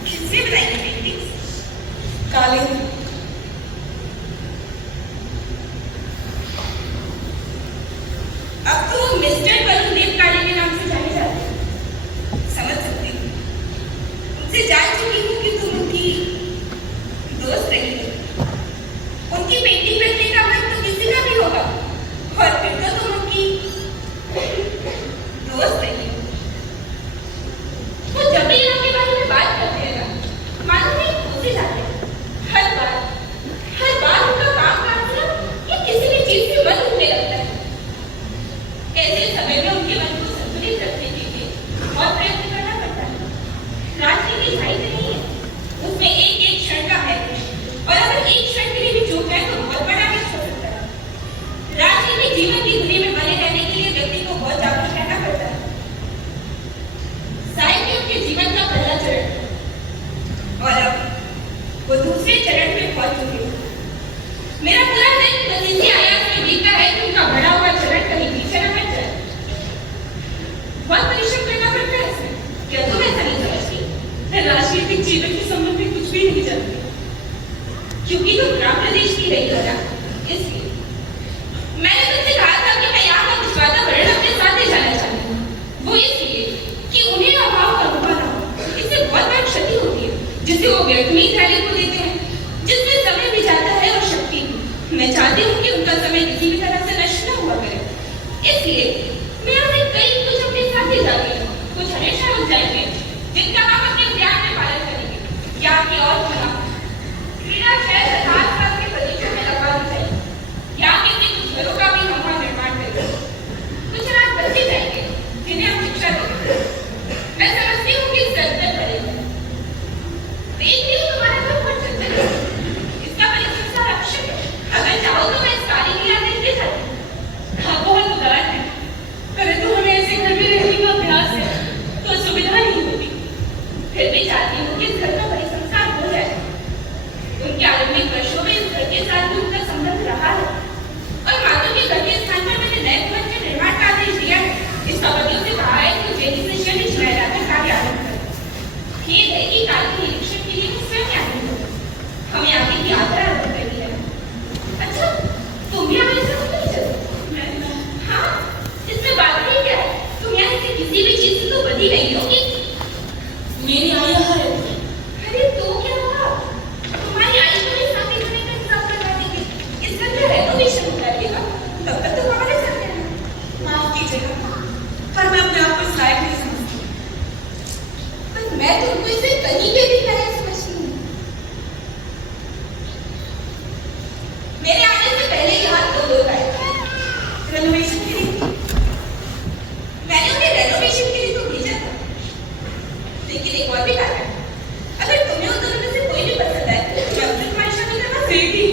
किसने बनाई है पेंटिंग्स? काले अब तो मिस्टर वरुण देव काले के नाम से जाने जाते हैं। समझ सकती हूँ। उनसे जान चुकी हूँ कि तुम उनकी दोस्त रही हो। उनकी पेंटिंग रखने का मन तो किसी का भी होगा। और फिर तो तुम उनकी दोस्त रही हो। वो जब भी इनके बारे में बात करते हैं ना, मालूम नहीं घुसे जाते हैं। हर बार उनका काम करना या किसी भी चीज से मन उठने लगता है। ऐसे समय में उनके मन को संतुलित रखने के लिए बहुत प्रयत्न करना पड़ता है। राजनीति साहित्य नहीं है, उसमें एक एक क्षण का है। और अगर एक क्षण के लिए भी चूक जाए तो बहुत बड़ा रिस्क हो सकता है। राजनीतिक जीवन की धुरी में बने रहने के लिए व्यक्ति को बहुत जागरूक रहना पड़ता है। साहित्य उनके जीवन का पहला चरण है और अब वो दूसरे चरण में पहुंच चुके हैं। मेरा पूरा दिन बस इसी आयास में बीतता है कि उनका बढ़ा हुआ चरण कहीं पीछे न हट जाए। बहुत परिश्रम करना पड़ता है इसमें। क्या तुम ऐसा नहीं समझती? मैं राजनीतिक जीवन के संबंध में कुछ भी नहीं जानती। क्योंकि तुम ग्राम प्रदेश की रही हो ना, इसलिए मैंने तुमसे कहा था कि मैं यहाँ का कुछ वातावरण अपने साथ ले जाना चाहती हूँ। वो इसलिए कि उन्हें अभाव का अनुभव ना हो। इससे बहुत बड़ी क्षति होती है जिसे वो व्यर्थ में ही धैर्य को देते हैं, जिसमें समय भी जाता है और शक्ति भी। मैं चाहती हूँ कि उनका समय किसी भी तरह से नष्ट न हुआ करे। इसलिए मैं अपने कई कुछ अपने साथ ले जाती हूँ। कुछ हमेशा रुक जाएंगे जिनका हम अपने ज्ञान में पालन करेंगे। ज्ञान की और बना क्रीड़ा शहर अर्थात के बगीचों में लगा खेद है कि काल के इलेक्शन के लिए मैं स्वयं आई हूँ। हमें आगे की यात्रा रद्द करनी है। अच्छा, तुम भी हमारे साथ नहीं चलो? हाँ, इसमें बात नहीं क्या है? तुम यहाँ से किसी भी चीज से तो बधी नहीं हो कि मेरी आई यहाँ है। अरे तो क्या हुआ? तुम्हारी आई को भी शादी करने का इंतजाम करवा देंगे। इसका क्या रेनोवेशन करिएगा? तब तक तो हमारे साथ रहना। माफ कीजिएगा, पर मैं अपने आप को इस लायक नहीं समझती। पर मैं तो उनको इसे कहीं पे भी नहीं समझती हूँ। मेरे आने से पहले यहाँ दो लोग आए थे रेनोवेशन के लिए। मैंने उन्हें रेनोवेशन के लिए तो भेजा था, लेकिन एक और भी कारण है। अगर तुम्हें उन दोनों में से कोई भी पसंद आए तो मैं उनसे तुम्हारी शादी करना सीधी।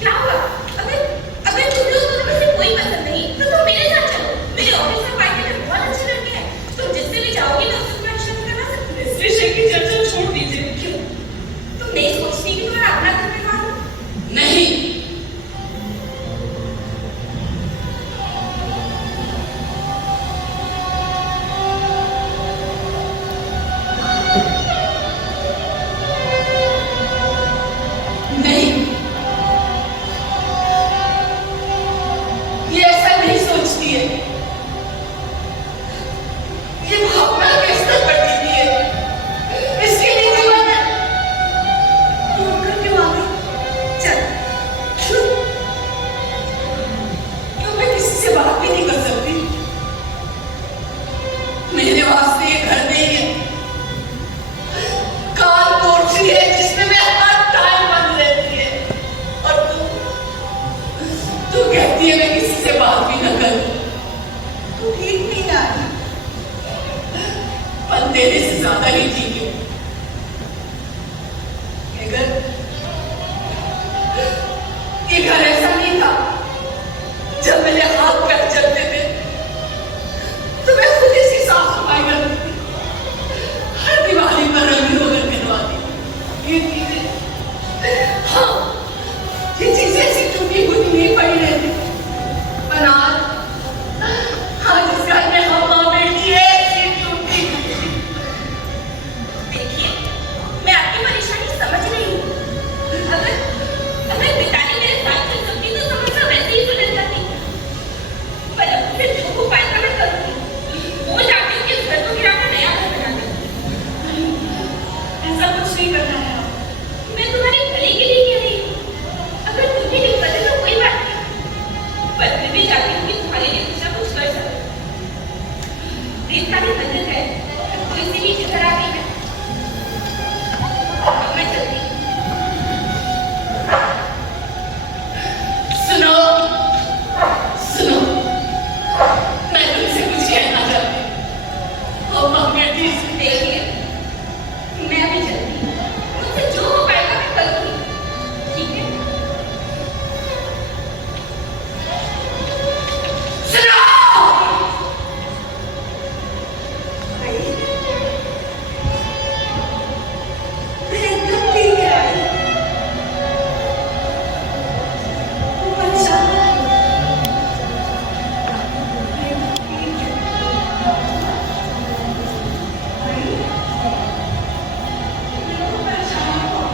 क्या हुआ? अगर तुम्हें उन दोनों में से कोई पसंद नहीं तो तुम मेरे साथ चलो। मेरे ऑफिस में पार्टी में बहुत अच्छे लड़के हैं। तुम जिससे भी चाहोगी मैं उससे तुम्हारी शादी करवा सकती हूँ। इस विषय की चर्चा छोड़ दीजिए। क्यों? तुम नहीं सोचती कि तुम्हारा अपना घर परिवार हो? नहीं। नहीं, ये ऐसा नहीं सोचती है। ये भावना के स्तर पर जीती है। इसके लिए जीवन है। तू उठकर क्यों आ गई? चल, क्यों? क्यों मैं किसी से बात भी नहीं कर सकती? मेरे वास्ते ये घर नहीं है, कार कोठरी है जिसमें मैं हर टाइम बंद रहती है। और तू कहती है मैं किसी से बात भी न करूं। तू ठीक नहीं आ रही। पर तेरे से ज्यादा ही ठीक है। ये घर ऐसा नहीं था। जब मेरे हाथ पैर चलते थे तो मैं खुद इसकी साफ सफाई करती थी। हर दिवाली पर रंग रोगन करवाती। ये चीजें, हाँ, ये चीजें ऐसी टूटी फूटी नहीं पड़ी रहती। अनाज, हाँ, जिस घर में हम माँ बेटी है, ऐसी टूटी फूटी। देखिए, मैं आपकी परेशानी समझ रही हूँ। अगर पिताजी मेरे साथ चल सकती तो समस्या वैसे ही सुलझ जाती। पर अब फिर जो उपाय का मैं करूँगी, वो जाके उसके घर को गिराकर नया घर बना दूँ। ऐसा कुछ नहीं करना है। मैं तुम्हारे भले के लिए कह रही हूँ। अगर तुम्हें दिक्कत है तो कोई बात नहीं, पर फिर भी जाके उनकी तुम्हारे लिए कुछ ना कुछ कर सकते। रेत का भी मंदिर है, कोई सी भी जिधर आ गई है। अब मैं चलती हूँ। सुनो, सुनो, मैं तुमसे कुछ कहना चाहती हूँ। और माँ बेटी से देखिए, मैं भी चलती हूँ। मुझसे जो हो पाएगा मैं करूँगी, ठीक है? सुनो! मैं एकदम ठीक है आई। तू परेशान मत हो। मैं एकदम ठीक है। आई? बिल्कुल परेशान मत हो।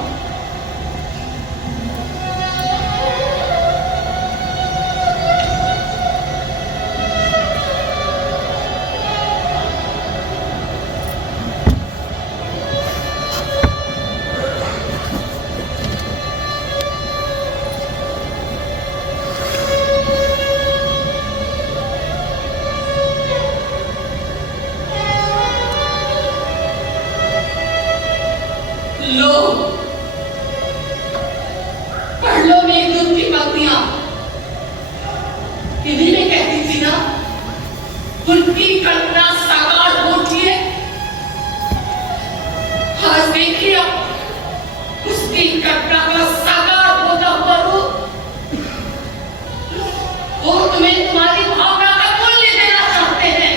लो, पढ़ लो मेरी दूध की पंक्तियां। इन्हीं में कहती थी ना, उनकी कल्पना साकार होती है। आज देख लिया उसकी कल्पना का साकार होता हुआ रूप। वो तुम्हें तुम्हारी भावना का मूल्य देना चाहते हैं,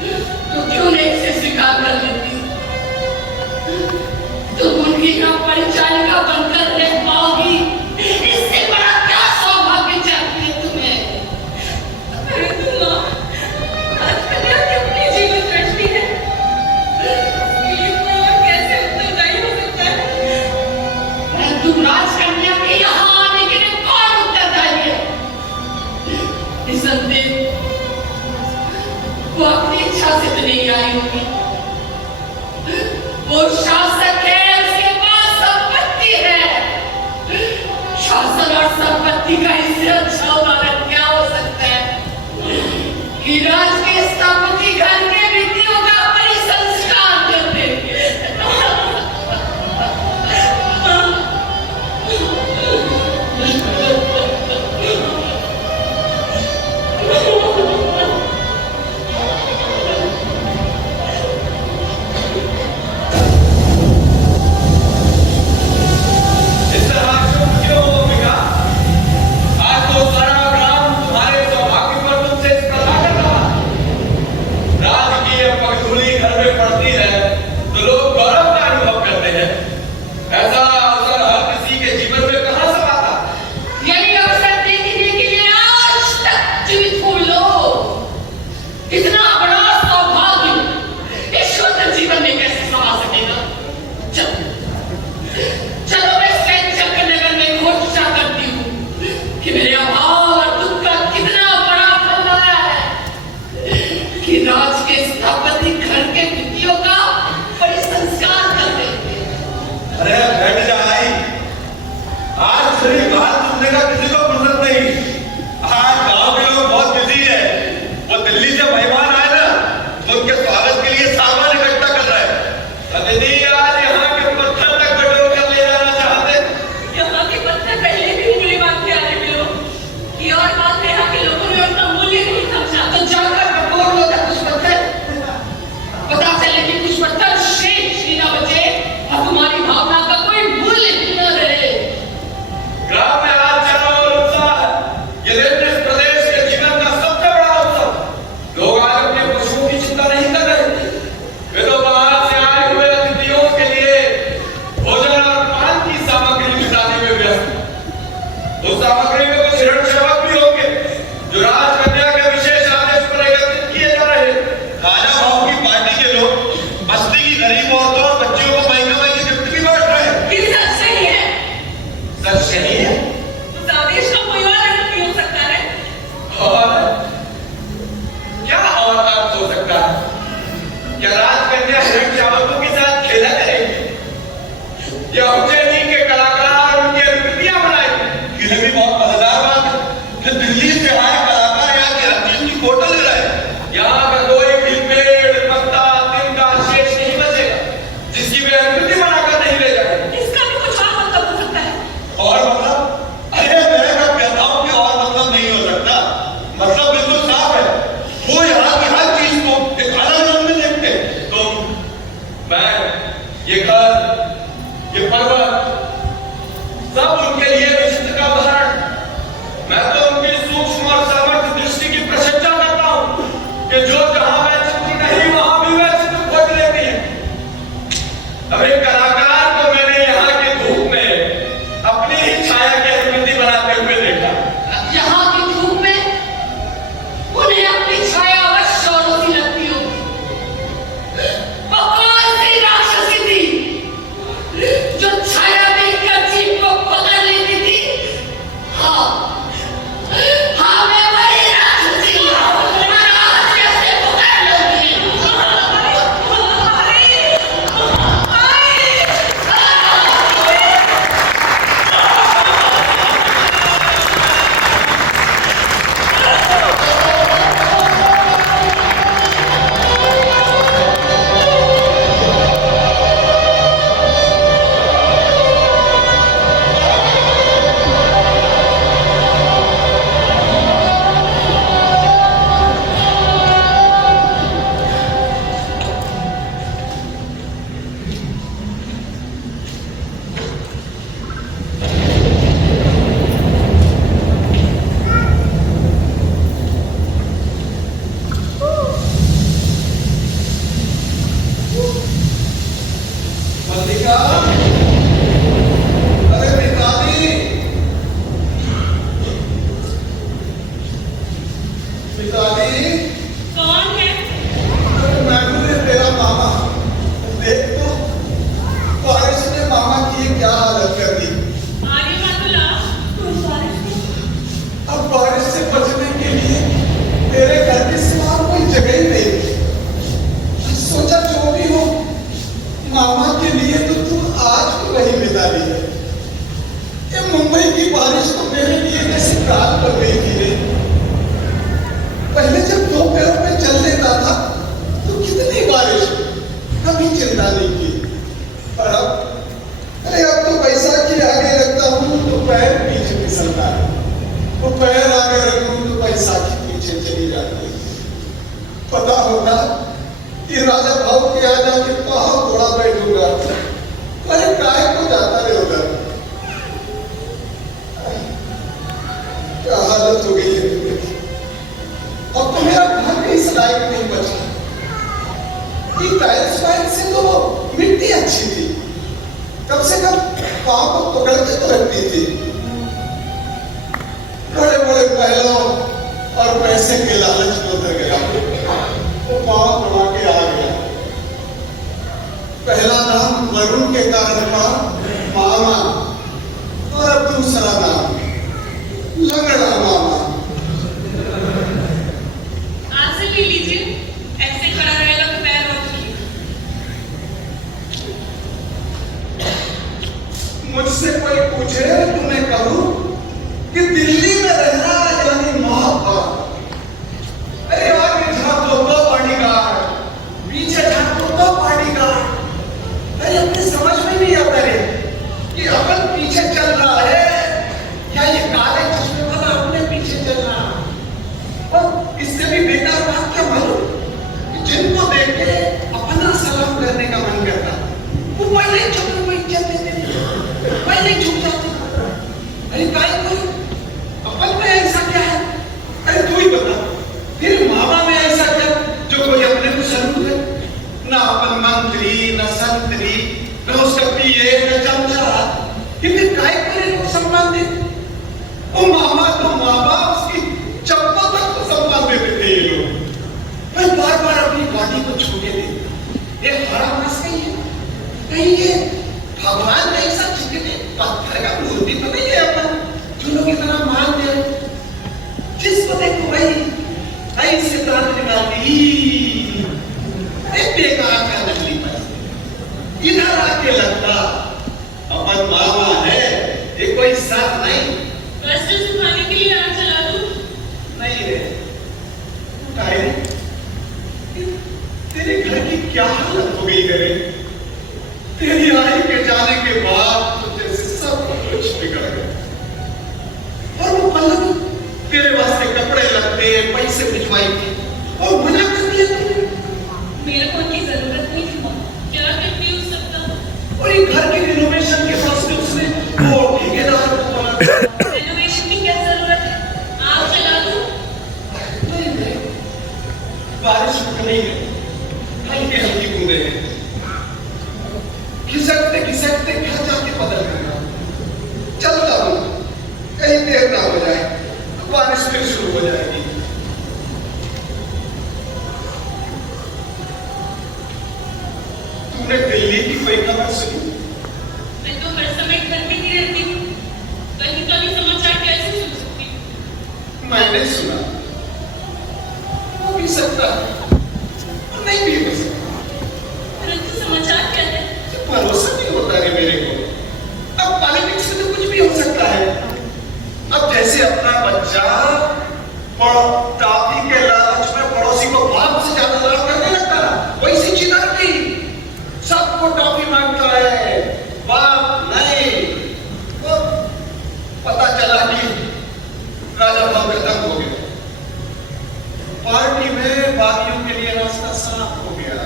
तो क्यों नहीं इसे स्वीकार कर लेती? शासित नहीं आई होगी। वो शासक है, उसके पास संपत्ति है। शासन और संपत्ति का इससे अच्छा उदाहरण क्या हो सकता है कि राज के स्थापति घर के विधियों का परिसंस्कार कर देंगे। ये घर, ये पर्वत, पता होता कि राजा भाव के आ जाके पाँव तोड़ा बैठूंगा। अरे काय को जाता रे उधर, क्या हालत हो गई है तुम्हें। अब तो मेरा घर भी इस लायक नहीं बचा। ये टाइल्स वाइल्स से तो मिट्टी अच्छी थी, कम से कम पाँव को पकड़ के तो रखती थी। बड़े बड़े पहलों और पैसे के लालच में उतर गया, वो पाँव तोड़ा के आ गया। पहला नाम वरुण के कारण था मामा, और अब दूसरा नाम लगड़ा मामा। आज से ले लीजिए, ऐसे खड़ा रहेगा तो पैर रोक लीजिए। मुझसे कोई पूछे तो मैं कहूं कि दिल्ली में रहना यानी मोहब्बत। अरे आगे झांको तो बॉडीगार्ड, पीछे झांको तो बॉडीगार्ड। अरे अपने समझ में नहीं आता रे कि अपन पीछे चल रहा है या ये काले चश्मे वाला अपने पीछे चल रहा है। और इससे भी बेकार बात क्या मालूम कि जिनको देख के अपना सलाम करने का मन करता, वो पहले ही झुकने को इज्जत देते, पहले ही झुक जाते। अरे काय कोई अपन में ऐसा क्या है? अरे तू ही बता, फिर मामा में ऐसा क्या जो कोई अपने को सलूट है? ना अपन मंत्री, ना संतरी, ना उसका पीए, ना चमचा, कि फिर काय करे लोग सम्मान दे? ओ मामा तो मामा, उसकी चप्पल तक तो सम्मान दे देते ये लोग। मैं बार बार अपनी बॉडी को छूटे देता, ये हराम नस कहीं है, कहीं ये भगवान का ऐसा चिकने पत्थर का मूर्ति तो नहीं है अपन जो लोग इतना मान दे। जिसको देखो भाई ऐसे दांत निकालती, बेकार का नकली पैसे इधर आके लगता अपन मामा है, ये कोई साथ नहीं। कष्ट सुखाने के लिए आग जला दूं? नहीं रे, तारे तेरे घर की क्या हालत हो गई रे? तेरी आई के जाने के बाद तो जैसे सब कुछ बिगड़ गया। और वो पल्लवी तेरे वास्ते कपड़े लगते, पैसे भिजवाई थी और मना कर दिया तूने। मेरे को उनकी जरूरत नहीं थी माँ, क्या करती उस सबका। और ये घर के रिनोवेशन के वास्ते उसने वो ठेकेदार को बोला। रेनोवेशन की क्या जरूरत है? आग जला दूं? नहीं नहीं, बारिश रुक नहीं है, हल्की हल्की बूंदे हैं। खिसकते खिसकते घर जाके बदल गया। चलता हूं, कहीं देर ना हो जाए, बारिश फिर शुरू हो जाएगी। तूने दिल्ली की कोई खबर सुनी? मैं तो हर समय घर में ही रहती हूँ, कहीं का भी समाचार कैसे सुन सकती हूँ? मैंने सुना, हो भी सकता है और नहीं भी हो सकता। परंतु समाचार क्या है? भरोसा नहीं होता है मेरे को। अब पॉलिटिक्स में तो कुछ भी हो सकता है। अब जैसे अपना बच्चा टॉफी के लालच में पड़ोसी को बाप से ज्यादा लाड करने लगता है, वैसी चिता की सबको टॉफी मांगता है, बाप नहीं। तो पता चला कि राजा भाव खत्म हो गया, पार्टी में बागियों के लिए रास्ता साफ हो गया।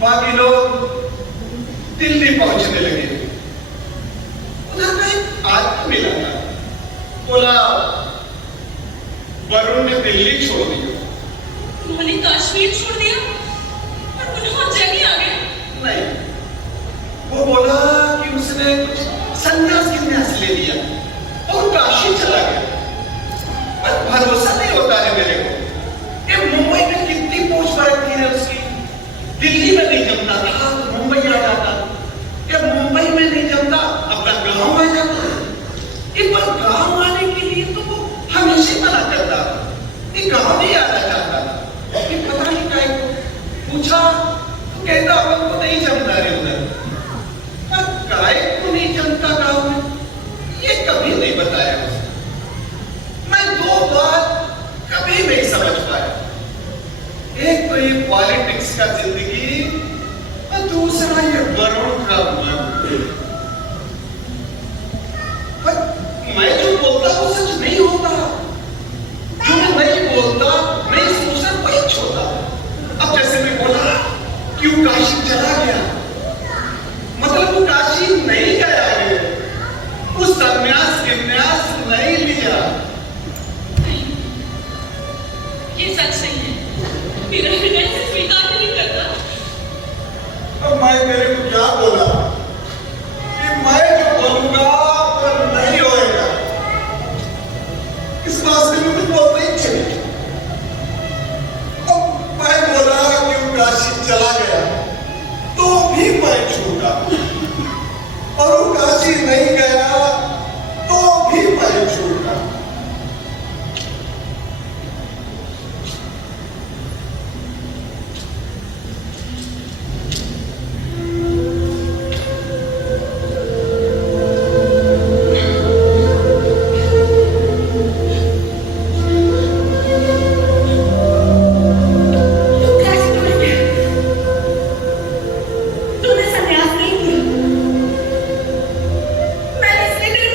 बाकी लोग दिल्ली पहुंचने लगे। उधर का एक आदमी मिला था, बोला वरुण ने दिल्ली छोड़ दिया। उन्होंने कश्मीर छोड़ दिया और पुनः उज्जैन आ गए? नहीं, वो बोला कि उसने कुछ संन्यास गिन्यास ले लिया और काशी चला गया। पर भरोसा नहीं होता है मेरे को। ये मुंबई में कितनी पूछ पड़ती है उसकी, दिल्ली में नहीं जमता था तो मुंबई आ जाता, या मुंबई में नहीं जमता अपना गांव आ जाता। ये पर गांव आने के लिए तो वो हमेशा मना करता, ये गांव नहीं आना चाहता। ये पता नहीं काय को पूछा तो कहता अपन को नहीं जमता रे उधर। पर काय को नहीं जमता गांव में, ये कभी नहीं बताया उसने। मैं दो बात कभी नहीं समझ पाया। एक तो ये पॉलिटिक्स का जिंदगी और दूसरा ये वरुण का मन। पर मैं जो बोलता वो सच नहीं होता, जो मैं नहीं बोलता, नहीं सोचता वही छोटा तरह कैसे स्वीकार नहीं करता? अब मैं तेरे को क्या बोला कि मैं जो बोलूंगा वो नहीं होएगा। इस रास्ते में कुछ बोल नहीं चली। अब मैं बोला कि वो काशी चला गया तो भी मैं छूटा, और वो काशी नहीं गया तो भी मैं छूटा। तू कैसे छोड़ गया? तूने संन्यास नहीं लिया। मैंने इसलिए तेरे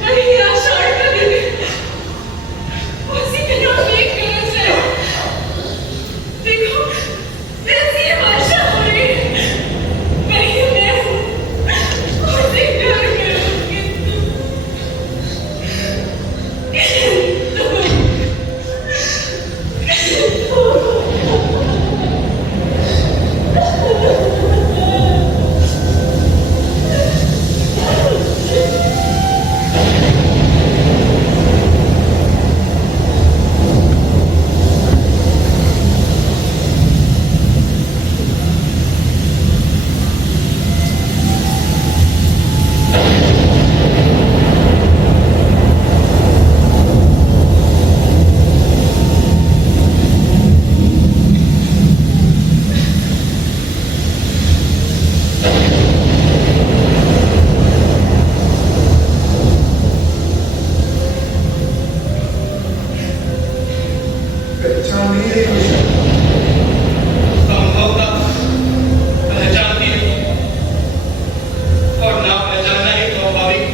नहीं आषाढ़ का दिन उसी के नाम एक गरज है। देखो कैसी वर्षा हो रही है। नहीं मैं उसी घर में रहूंगी। पहचान नहीं रही मुझे। संभवतः पहचानती नहीं और ना पहचानना ही स्वाभाविक,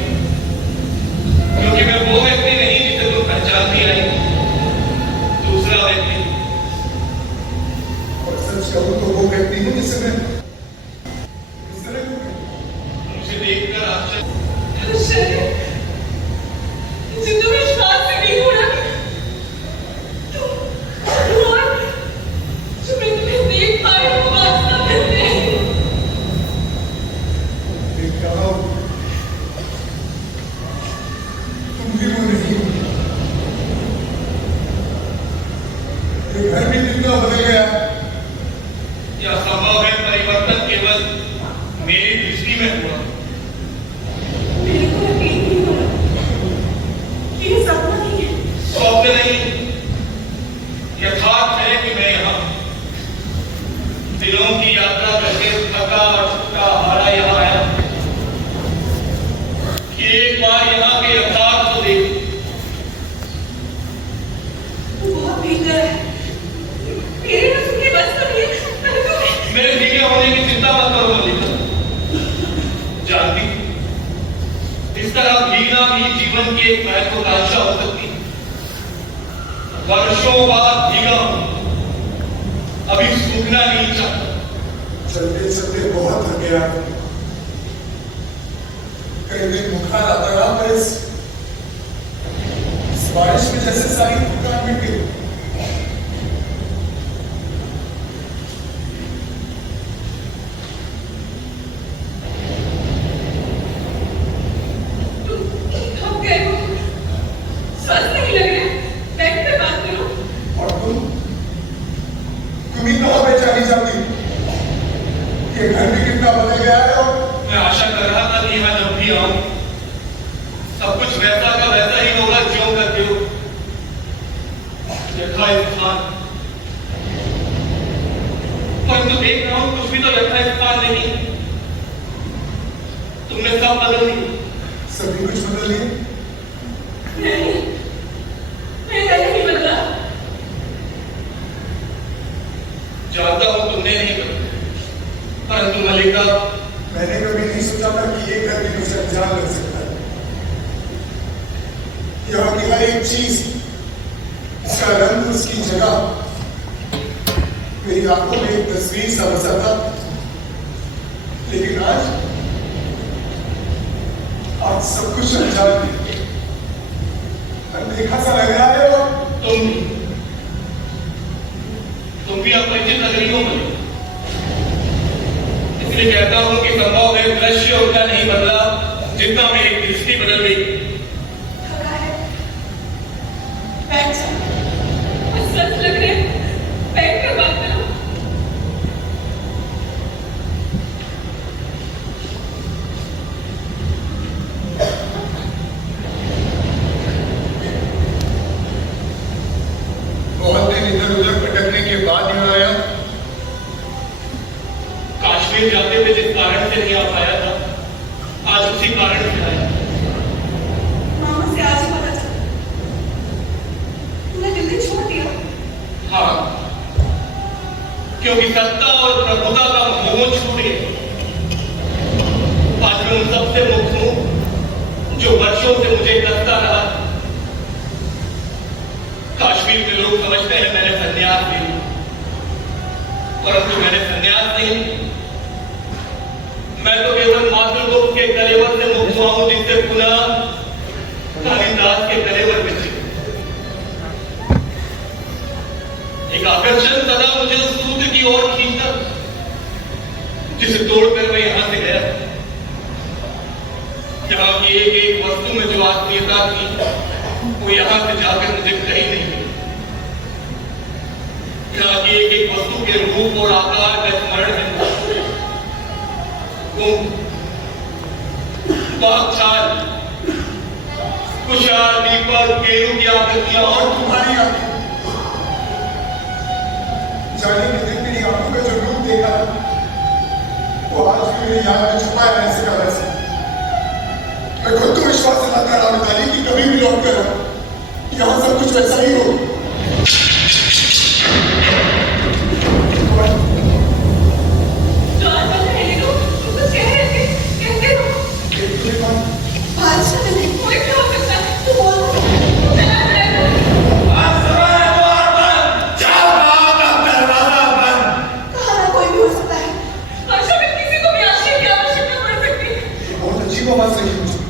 क्योंकि मैं वो व्यक्ति नहीं जिसे तुम पहचानती आई, दूसरा व्यक्ति। और सच कहूं तो वो व्यक्ति हूं जिसे मैं गुजरे हुए। मुझे देखकर आश्चर्य आश्चर्य मुझे तो विश्वास ही नहीं हो रहा। और जो मैं तुम्हें देख पा रही हूँ वास्तव में नहीं। देख रहा हूं, तुम भी वो नहीं हो। ये घर भी कितना बदल गया। यह संभव है परिवर्तन केवल मेरी दृष्टि में हुआ। मेरे को यकीन नहीं हो रहा कि ये सपना नहीं है। स्वप्न नहीं, यथार्थ है कि मैं यहाँ दिनों की यात्रा करके थका और थका हारा यहाँ आया कि एक बार यहाँ के यथार्थ को देखूं। वो बहुत भीतर है। मेरे नसीब की बस तो नहीं है। मैं तुम्हें मेरे भीगे होने की चिंता मत करो मल्लिका। जानती, इस तरह भीगना भी जीवन की एक महत्वाकांक्षा हो सकती है। वर्षों बाद भीगा हूं, अभी सूखना नहीं चाहता। चलते चलते बहुत थक गया। कई दिन बुखार आता रहा, पर इस बारिश में जैसे सारी थकान मिट गई। थक गए हो। स्वस्थ नहीं लग रहे। बैठ कर बात करो। और तुम ही कहाँ पहचानी जाती। ये घर भी कितना बदल गया है। और मैं आशा कर रहा था कि यहाँ जब भी आऊं सब कुछ वैसा का वैसा ही होगा ज्यों करके हो। यथास्थान, परंतु देख रहा हूं कुछ भी तो यथास्थान नहीं। तुमने सब बदल दी। सभी कुछ बदल लिया। नहीं, मेरा नहीं बदला। जानता हूं तुमने नहीं बदला, परंतु मल्लिका, मैंने कभी नहीं सोचा था कि ये घर भी कुछ अनजान लग सकता है। यहाँ की हर एक चीज, इसका रंग, उसकी जगह मेरी आंखों में एक तस्वीर सा बसा था। लेकिन आज सब कुछ अनजान है। अनदेखा सा लग रहा है। और तुम भी अपरिचित लग रही हो मुझे। इसलिए कहता हूं कि संभव है दृश्य उतना नहीं बदला जितना मेरी दृष्टि बदल गई। थका है। बैठ जाओ। स्वस्थ लग रहे हैं। बैठ कर बात करो। बहुत दिन इधर उधर भटकने के बाद यहाँ आया। काश्मीर जाते हुए जिस कारण से नहीं आ पाया था, आज उसी कारण से आया। मामा से आज ही पता चला। तूने दिल्ली छोड़ दिया। हाँ, क्योंकि सत्ता और प्रभुता का मोह छूट गया। आज मैं उन सबसे मुक्त हूं जो वर्षों से मुझे कसता रहा। काश्मीर के लोग समझते हैं मैंने संन्यास ली, परंतु मैंने संन्यास नहीं, मैं तो केवल मातृगुप्त के कलेवर से मुक्त हुआ हूं, जिससे पुनः कालिदास के कलेवर में थे। एक आकर्षण सदा मुझे उस सूत्र की ओर खींचता जिसे तोड़कर मैं यहां से गया, जहां की एक एक वस्तु में जो आत्मीयता थी वो यहां से जाकर मुझे कहीं नहीं मिली। यहाँ की एक एक वस्तु के रूप और आकार का स्मरण है। बागछाल, कुशाल, दीपक, गेरू की आकृतियां और तुम्हारी आंखें, जाने के दिन मेरी आंखों में जो रूप देखा वो आज भी मेरी याद में छुपा है ऐसे का वैसे। मैं खुद को विश्वास दिलाता रहा मिताली कि कभी भी लौट कर यहाँ सब कुछ वैसा ही हो।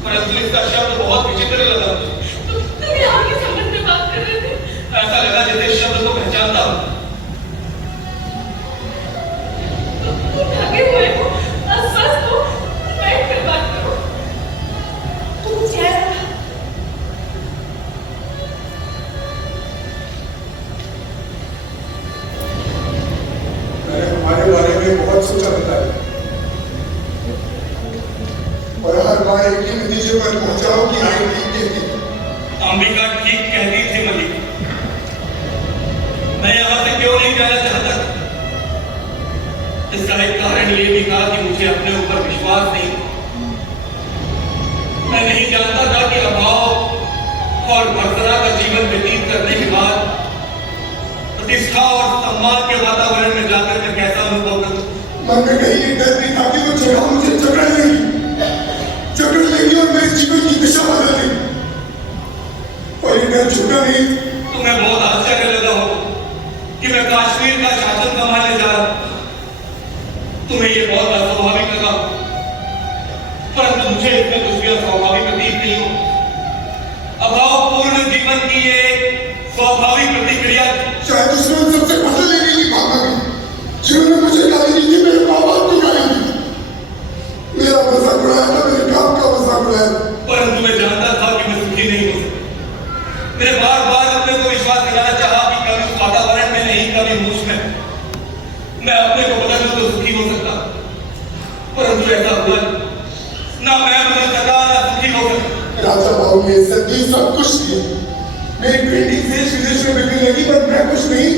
परंतु इसका शब्द बहुत विचित्र लगा। तुम यहाँ के संबंध में बात कर रहे थे? ऐसा लगा जैसे शब्द को पहचानता हूं। तुम थके हुए हो, अस्वस्थ हो, बैठ कर बात करो। तुम चेहरा मैंने हमारे बारे में बहुत सोचा बताया और हर बार एक ही नतीजे पर पहुंचा हूं कि आई ठीक कहती। अंबिका ठीक कहती थी मलिक। मैं यहां से क्यों नहीं जाना चाहता? इसका एक कारण ये भी था कि मुझे अपने ऊपर विश्वास नहीं। मैं नहीं जानता था कि अभाव और भर्सना का जीवन व्यतीत करने के बाद प्रतिष्ठा और सम्मान के वातावरण में जाकर मैं कैसा अनुभव करूं। मन में कहीं ये डर भी था कि वो जगह मुझे जकड़ लेगी और मेरे जीवन की दिशा बदल देगी। और ये डर झुका नहीं। तुम्हें बहुत आश्चर्य लगा हो कि मैं काश्मीर का शासन संभालने जा रहा हूं। तुम्हें ये बहुत अस्वाभाविक लगा, परंतु मुझे इसमें कुछ भी अस्वाभाविक प्रतीत नहीं हो। अभावपूर्ण जीवन की ये स्वाभाविक प्रतिक्रिया। शायद उसने उन सबसे बदल लेने की भावना की जिन्होंने मुझे गाली दी थी, मेरे माँ बाप को गाली दी। मेरा मजाक उड़ाया था, मेरे काम का मजाक उड़ाया। परंतु मैं जानता था कि मैं सुखी नहीं हो सकता। मैंने बार बार अपने को विश्वास दिलाना चाहा कि कभी उस वातावरण में नहीं, कभी मुझ में मैं अपने को बदल लूं तो सुखी हो सकता, परंतु ऐसा हुआ ना। मैं बदल सका ना सुखी हो सका। राजा बाबू ने इज्जत दी, सब कुछ दिया। मेरी पेंटिंग देश विदेश में बिकने लगी, पर मैं कुछ नहीं।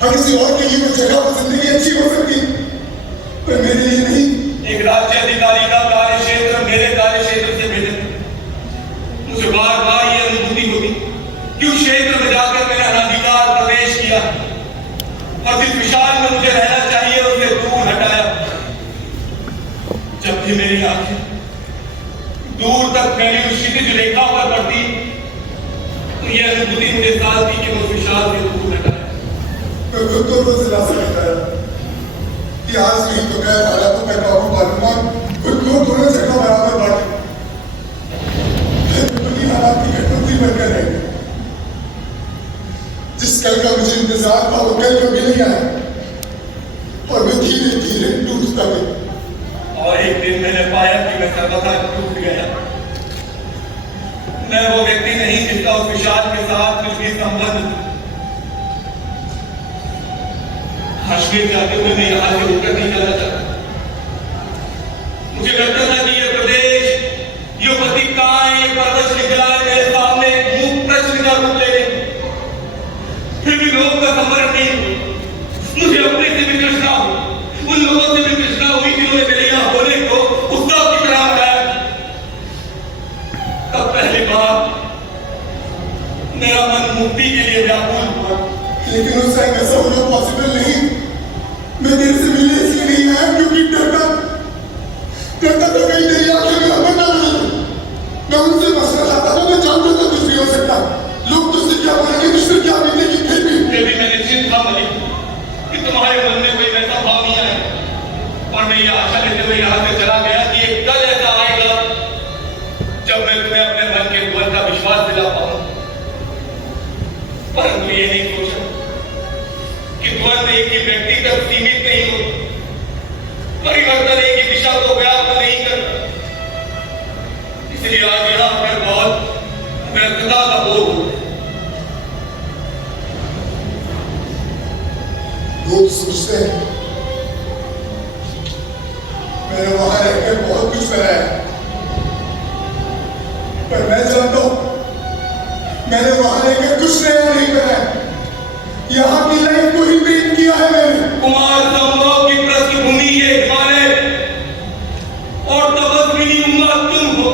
हाँ, किसी और के लिए वो जगह, वो जिंदगी अच्छी हो सकती, पर मेरे लिए नहीं। एक राज्य अधिकारी का कार्य क्षेत्र मेरे कार्य क्षेत्र से भिन्न। मुझे बार बार ये अनुभूति होती कि उस क्षेत्र में जाकर मैंने अनाधिकार प्रवेश किया और जिस विशाल में मुझे रहना चाहिए उसे दूर हटाया। जब भी मेरी आंखें दूर तक फैली उस क्षितिज रेखा पर पड़ती तो यह अनुभूति मुझे साथ थी कि मैं उस विशाल से दूर हटाया। मैं खुद को रोज दिला सकता है कि आज नहीं तो मैं हालातों में काबू पालूंगा, खुद को दोनों जगह बराबर बांटूंगा। हालात की कटौती बनकर रहेंगे। जिस कल का मुझे इंतजार था वो कल कभी नहीं आया और मैं धीरे धीरे टूटता गया। और एक दिन मैंने पाया कि मैं सर्वथा टूट गया। मैं वो व्यक्ति नहीं जिसका उस विशाल के साथ कुछ भी संबंध था। कश्मीर जाते हुए मैं यहाँ से होकर नहीं जाना चाहता। मुझे लगता था कि ये प्रदेश, ये पत्रिकाएं, ये पर्वत श्रृंखलाएं मेरे सामने मुख्य प्रश्न का रूप ले रही, फिर भी लोगों का समरण नहीं। मुझे अपने से भी कृष्णा हो, उन लोगों से भी कृष्णा हुई जिन्होंने मेरे यहाँ होने को उत्सव की तरह मनाया। तब पहली बार मेरा मन मुक्ति के लिए व्याकुल हुआ, लेकिन उस टाइम ऐसा होना पॉसिबल नहीं। मैं तेरे से मिलने इसलिए नहीं आया क्योंकि डरता तो कहीं तेरी आंखें में हमें ना मिले। मैं उनसे बचना चाहता था, मैं जानता था कुछ नहीं हो सकता। लोग तुझसे क्या बोलेंगे, तुझसे क्या बीतेगी, फिर भी मैं निश्चित था मलिक कि तुम्हारे मन में कोई वैसा भाव नहीं आया, और मैं ये आशा लेते हुए यहाँ से चला गया कि एक कल ऐसा आएगा जब मैं तुम्हें अपने मन के कुंवर का विश्वास दिला पाऊं। परंतु ये नहीं सोचा कि तुरंत एक ही व्यक्ति तक सीमित नहीं हो, परिवर्तन एक ही दिशा को व्याप्त नहीं करता। इसलिए आज यहाँ पर बहुत व्यर्थता का बोध हो। लोग सोचते हैं मैंने वहां रहकर बहुत कुछ करा है, पर मैं जानता हूं मैंने वहां रहकर कुछ नया नहीं करा है। यहाँ की लाइफ को ही पेंट किया है मैंने। कुमार संभव की पृष्ठभूमि ये हिमालय और तपस्विनी उम्मा तुम हो।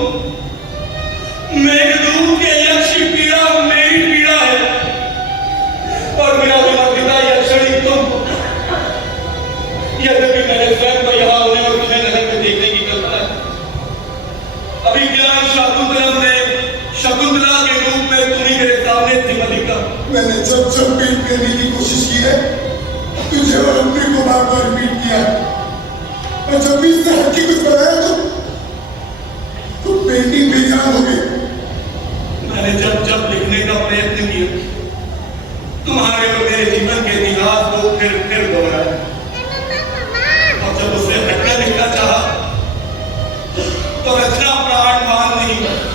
मेघदूत के यक्ष की पीड़ा मेरी पीड़ा है, और मेरा विमर्शिता यक्षिणी तुम हो। यद्यपि मैंने स्वयं को यहाँ होने और तुम्हें नगर में देखने की कल्पना है। अभिज्ञान शकुंतला के रूप में तुम्ही मेरे सामने थी मलिका। मैंने जब पेंट करने की कोशिश की है, तुझे और अपने को बार बार रिपीट किया, और जब भी इससे हटके कुछ बनाया तो पेंटिंग बेजान हो गई। मैंने जब लिखने का प्रयत्न किया, तुम्हारे और मेरे जीवन के इतिहास को फिर दोहराया, और जब उसे हटकर लिखना चाहा तो रचना प्राणवान नहीं बनी।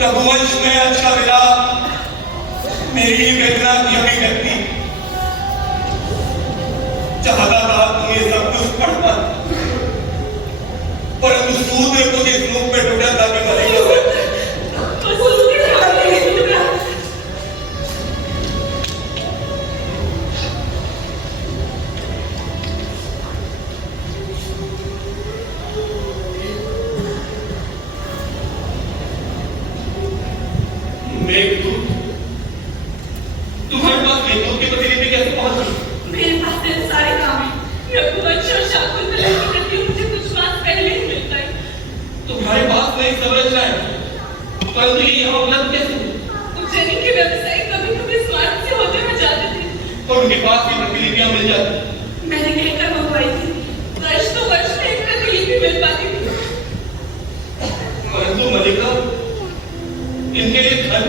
रघुवंश में अच्छा विलाप मेरी वेदना की अभिव्यक्ति। चाहता था तुम ये सब कुछ पढ़ पाते, परंतु सूत्र कुछ इस रूप में टूटा था कि मलिका मेघदूत, तुम्हारे पास मेघदूत की प्रतिलिपि कैसे पहुंची? मेरे पास तेरे सारे काम हैं। रघुवंश और शाकुंतला की प्रति मुझे कुछ मास पहले ही मिल गई। तुम्हारे पास नई संरचना है, परंतु ये यहाँ उपलब्ध कैसे हुई? उज्जैनी के व्यवसायी कभी-कभी स्वार्थ से होते हुए जाते थे, और उनके पास भी प्रतिलिपियां मिल जाती। मैंने कहकर मंगवाई थी। वर्ष तो वर्ष में एक प्रतिलिपि मिल पाती थी। परंतु मलिका, इनके लिए धन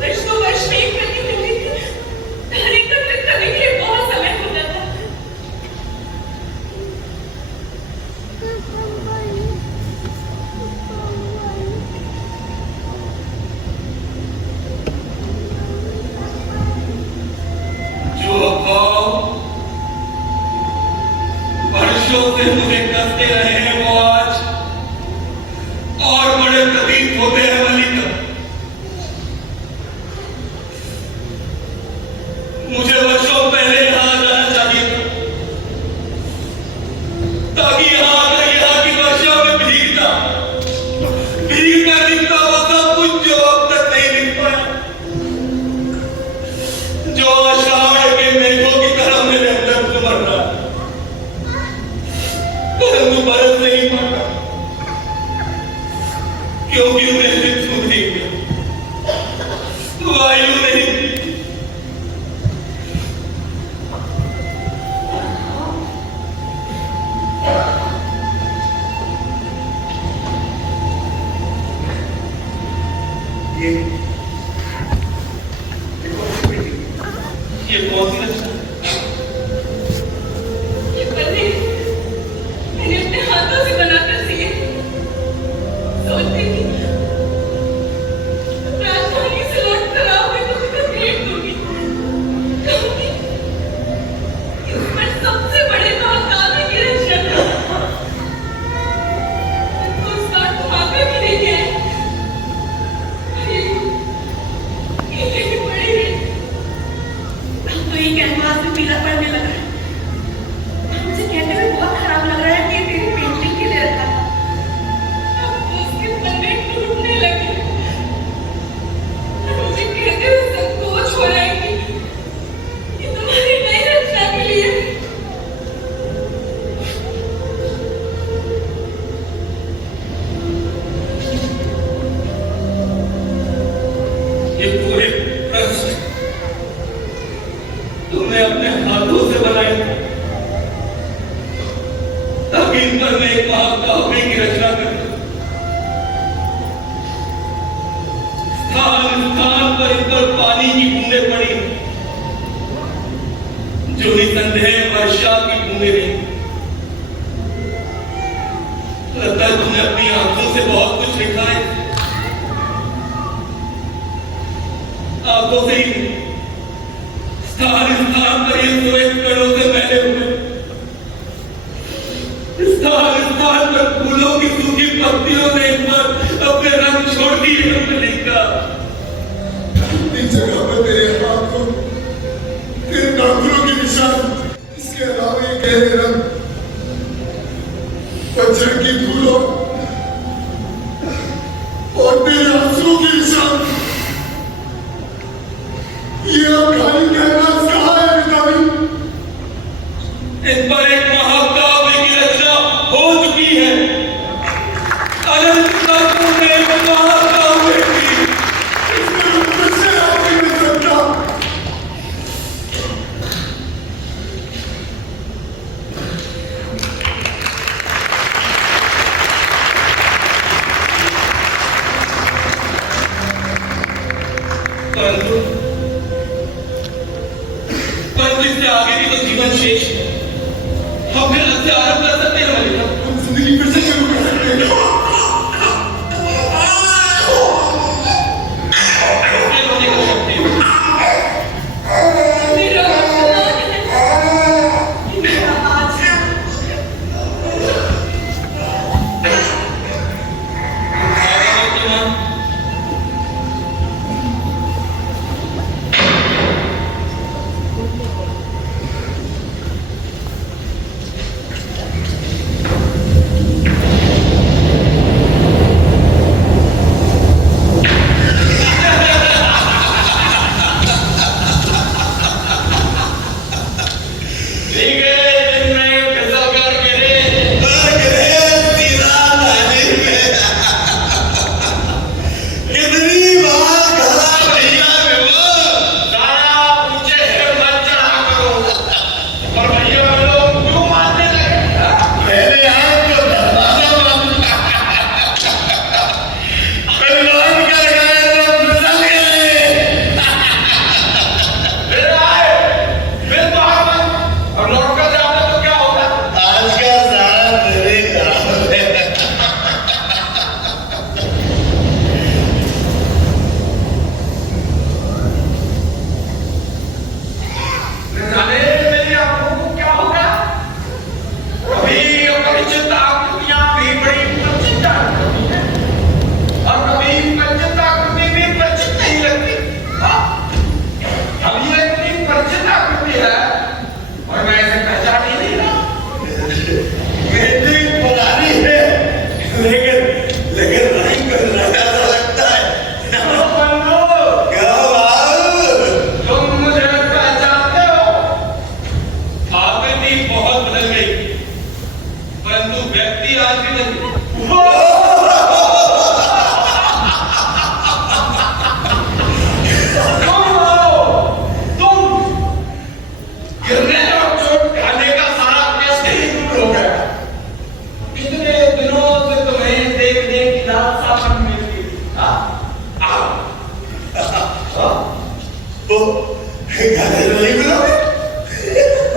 वर्ष तो वर्ष में एक प्रतिलिपि थी। धन एकत्रित करने के लिए बहुत समय हो जाता। जो भाव वर्षों से मुझे कसते रहे हैं वो आज और बड़े प्रतीत होते हैं मलिका। मुझे वर्षों पहले यहाँ जाना चाहिए था, ताकि यहाँ आकर यहाँ की वर्षा में भीगता दिखता वो सब कुछ जो अब तक नहीं दिख पाया, जो आषाढ़ के मेघों की तरह मेरे अंदर उमड़ रहा, परंतु बरस नहीं पाता क्योंकि उन्हें ऋतु नहीं मिला, वायु नहीं। ये कौन सी रचना? ये पन्ने मैंने अपने हाथों से बनाकर सिए। सोचती थी राजधानी से लौट कर आओगे तो तुम्हें भेंट दूंगी, कहूंगी इस पर सबसे बड़े महाकाव्य की रचना। तो उस बार तुम आकर भी नहीं गए। ये बड़ी है। अब तो ये कैनवास में पीला पड़ने लगा है। मुझे कहते हुए बहुत खराब लग रहा है कि ये तेरी पेंटिंग के लिए रखा था। अब तो उसके पन्ने टूटने लगे। मुझे कहते हुए संकोच हो रहा है कि पर मैं एक महाकाव्य की रचना कर, स्थान स्थान पर इन पर पानी की बूंदें पड़ी जो निसंदेह वर्षा की बूंदें नहीं। लगता है तुमने अपनी आंखों से बहुत कुछ लिखा है, आंखों से ही स्थान स्थान पर ये श्वेत कणों से मैले हुए, स्थान स्थान पर फूलों की सूखी पत्तियों ने इन पर अपने रंग छोड़ दिए। हमने लिखा इस जगह पर तेरे हाथों, तेरे नाखूनों के निशान, इसके अलावा ये गहरे रंग, पतझड़ की धूलों और तेरे आंसुओं के निशान। ये अब खाली कैनवास कहाँ है मिताली? इन पर एक महाकाव्य की रचना हो चुकी है। अनंत तत्व ने एक महाकाव्य की। इसमें मैं तुझसे राजी नहीं सकता। परंतु इससे आगे भी तो जीवन शेष है। हम फिर से आरंभ कर सकते हैं मलिका। हम जिंदगी फिर से शुरू कर सकते हैं। कैसे होने का शक्ति है?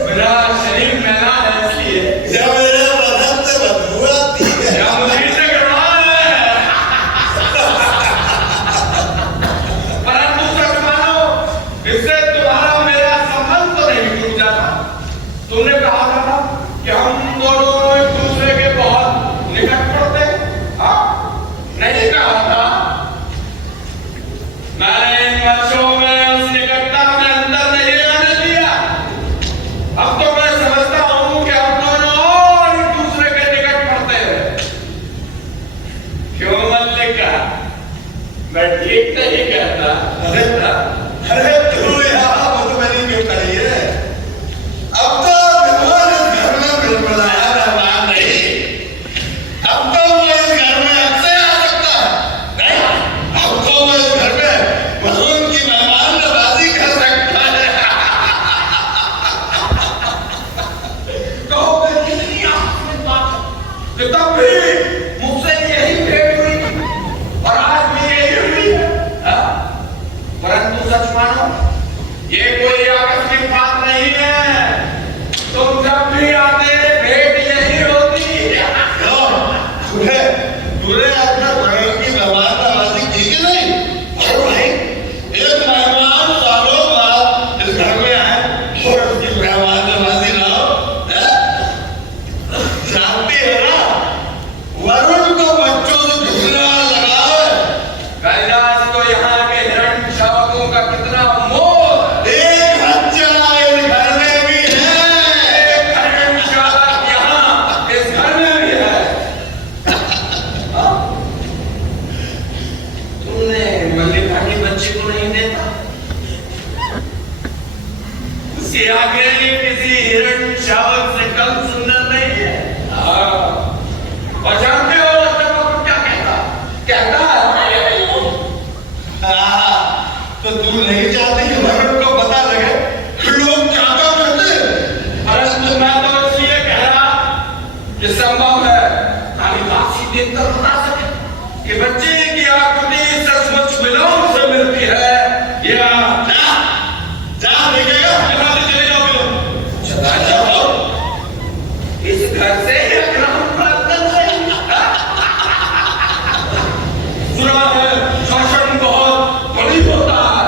मेरा आज मेरा शरीर मैला है इसलिए। जब मेरे बदन से बदबू आती है। या मुझे से गड़बड़ है। परंतु सच मानो, इससे तुम्हारा मेरा संबंध तो नहीं टूट जाता। तुमने कहा था ना कि हम दोनों एक दूसरे के बहुत निकट पड़ते हैं। हाँ? नहीं कहा था? मैंने इन वर्षों में उस निकटता में अंतर नहीं आने दिया। अब तो मैं समझ ये कोई आकस्मिक बात नहीं है। तुम जब भी आते भेंट यही होती। तूने अपना बहन की मेहमान नवाजी की कि नहीं? और भाई एक मेहमान सालों बाद इस घर में आए और उसकी मेहमान नवाजी ना हो, जानती है ना वरुण को बच्चों से कितना लगाव है। कैलाश को यहाँ के हिरण शावकों का कितना मोह। एक बच्चा इस घर में भी है। एक हिरण शावक यहाँ इस घर में भी है। तुमने मल्लिका की बच्ची को नहीं देखा? उसके आगे ये किसी हिरण शावक से कम सुंदर नहीं है। और जानते हो जब वो क्या कहता है तो तू नहीं चाहती कि वरुण को पता लगे लोग क्या क्या करते हैं? परंतु मैं तो इसलिए कह रहा कि संभव है कालिदास ही देखकर बता सके कि बच्चे की आकृति सचमुच विलोम से मिलती है या जा देखेगा यहाँ से चले जाओ विलोम। चला जाओ इस घर से या ग्राम प्रांगण से। सुना है शासन बहुत बड़ी होता है,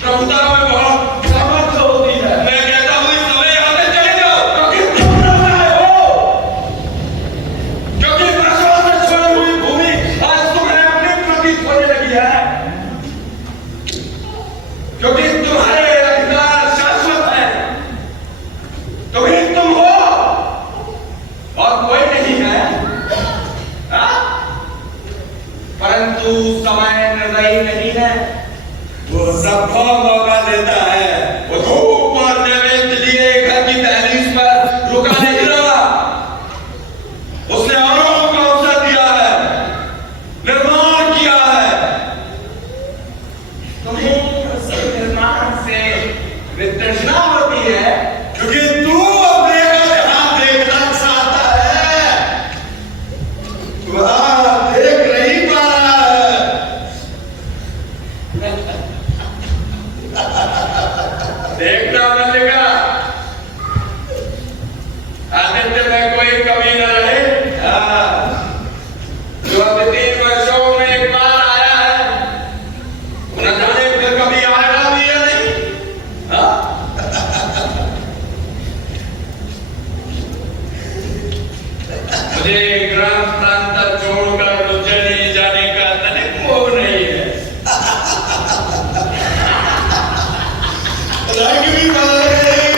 प्रभुता में बहुत सामर्थ्य होती है। मैं कहता हूँ इस समय यहाँ से चले जाओ क्योंकि तुम रहे हो, क्योंकि वर्षों से छोड़ी हुई भूमि आज तुम्हें अपने प्रतीत होने लगी है, क्योंकि तुम्हारे अधिकार शाश्वत है। तुम ही तुम हो और कोई नहीं है। हाँ? परंतु समय निर्दयी नहीं है, वो सबको मौका देता है। वो धूप और नैवेद्य लिए घर की दहलीज पर रुका नहीं रहा, उसने औरों को अवसर दिया है, निर्माण किया है। तुम्हें उस निर्माण से वितृष्णा होती है क्योंकि तू अपने का ध्यान देखना चाहता है, वहाँ देख नहीं पा रहा है। देखना मल्लिका, आदित्य में कोई कमी न रहे। जो अभी 3 वर्षों में एक बार आया है, न जाने फिर कभी आएगा भी या नहीं। हाँ? मुझे ग्राम प्रांत छोड़कर उज्जैन जाने का तनिक मोह नहीं है। रंग भी बदल गए हैं।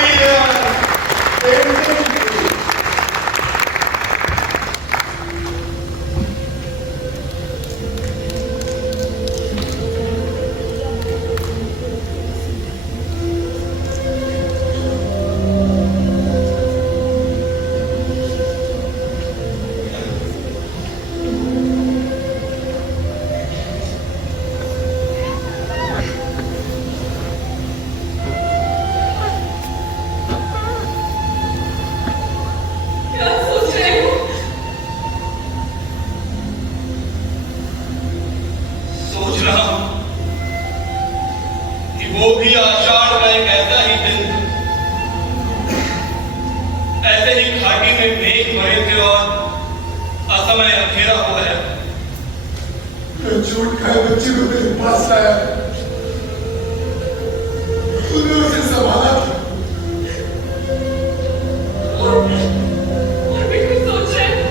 क्या सोच रहे हो? सोच रहा हूं कि वो भी आषाढ़ का एक ऐसा ही दिन, ऐसे ही घाटी में मेघ भरे थे और असमय अंधेरा हुआ है। मैं झूठ खाए बच्चे को मेरे पास लाया, तूने उसे संभाला था। और भी कुछ सोच रहे हो?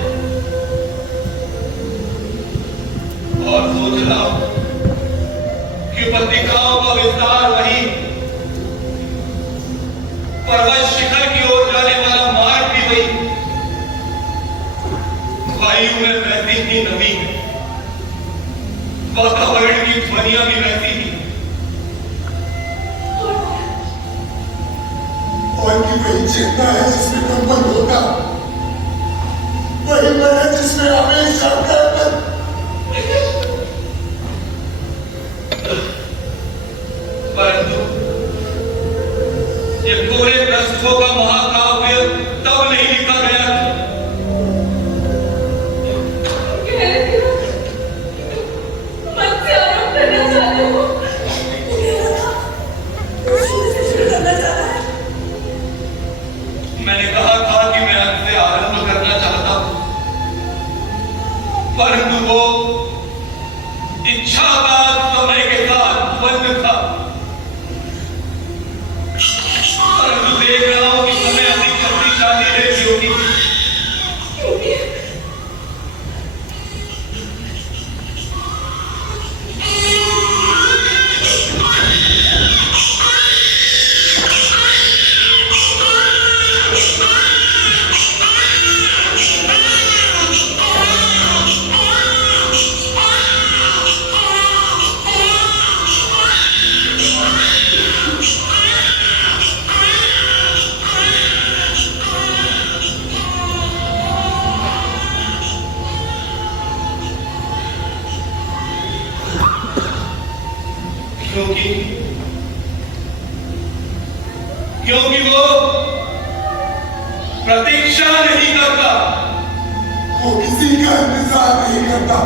और सोच रहा हूं कि पत्रिकाओं का विस्तार वही, पर्वत शिखर की ओर जाने वाला मार्ग भी वही, वायु में वैसी ही नमी, वातावरण की ध्वनियां भी वैसी ही। और की वही चेतना है जिसमें कंपन होता, वही मन है जिसमें आवेश चढ़ता है। परंतु ये पूरे पृष्ठों का महाकाव्य तब नहीं लिखा गया कह रहे हो? मन से आरोप करना चाहते हो? उसी परंतु वो इच्छा का समय के साथ बंद था। परंतु देख रहा हूं कि समय अधिक शक्तिशाली है योगी। क्योंकि वो प्रतीक्षा नहीं करता, वो किसी का इंतजार नहीं करता।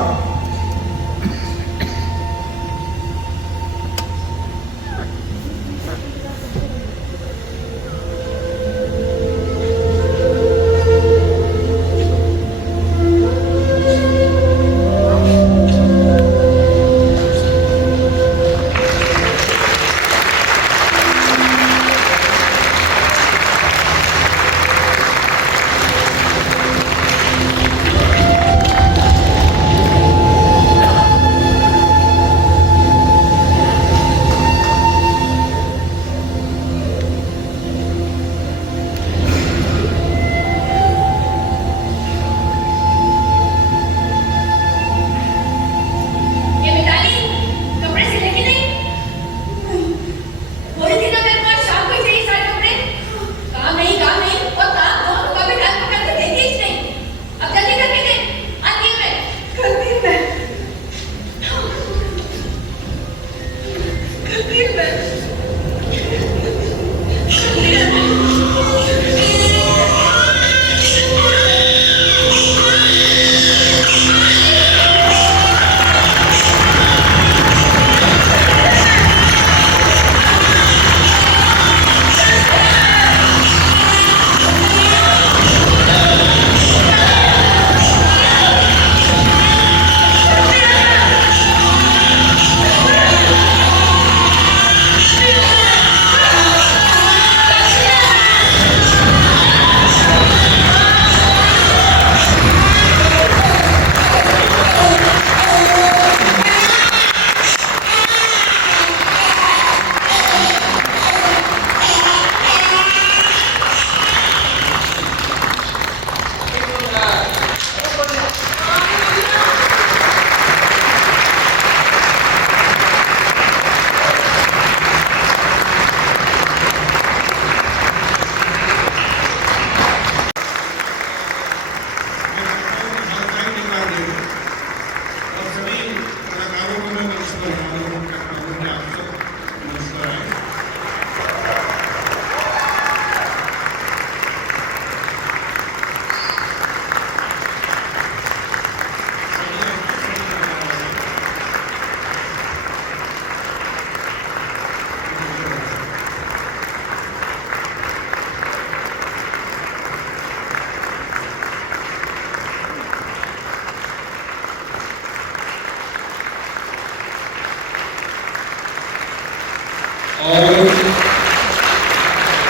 और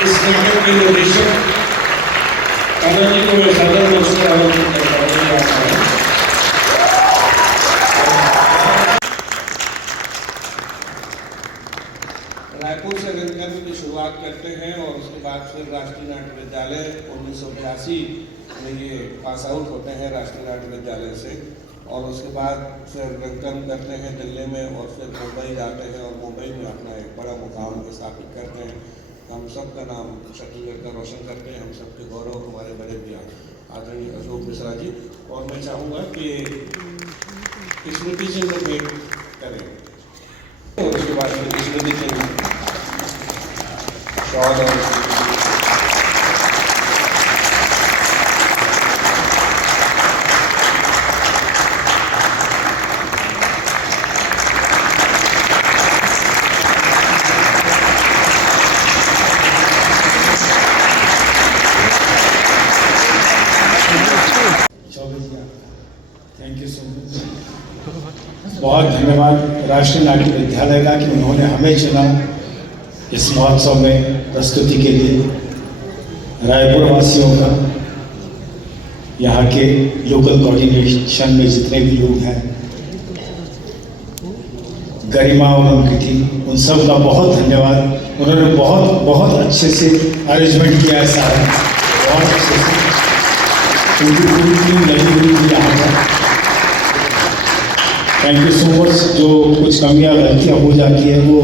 इस नाटक के निर्देशक कमल जी को मैं सादर रूप से आमंत्रित करता हूं। रायपुर से रंगकर्म की शुरुआत करते हैं और उसके बाद फिर राष्ट्रीय नाट्य विद्यालय 1982 में ये पास आउट होते हैं राष्ट्रीय नाट्य विद्यालय से, और उसके बाद फिर रंगकर्म करते हैं दिल्ली में और फिर मुंबई जाते हैं और मुंबई में अपना एक बड़ा मुकाम स्थापित करते हैं। हम सब का नाम छत्तीसगढ़ का रोशन करते हैं, हम सबके गौरव हमारे बड़े भैया आदरणीय अशोक मिश्रा जी। और मैं चाहूँगा कि स्मृति चिन्ह भेंट करें और उसके बाद फिर स्मृति चिन्ह शॉल और Thank you so much. बहुत धन्यवाद राष्ट्रीय नाट्य विद्यालय का कि उन्होंने हमें चुना इस महोत्सव में प्रस्तुति के लिए। रायपुर वासियों का, यहाँ के लोकल कोऑर्डिनेशन में जितने भी लोग हैं, गरिमा और उनकी टीम, उन सब का बहुत धन्यवाद। उन्होंने बहुत बहुत अच्छे से अरेंजमेंट किया है सारा, बहुत अच्छे से। उनकी पूरी टीम लगी हुई थी यहाँ पर। Thank you so much. जो कुछ कमियाँ गलतियाँ हो जाती हैं वो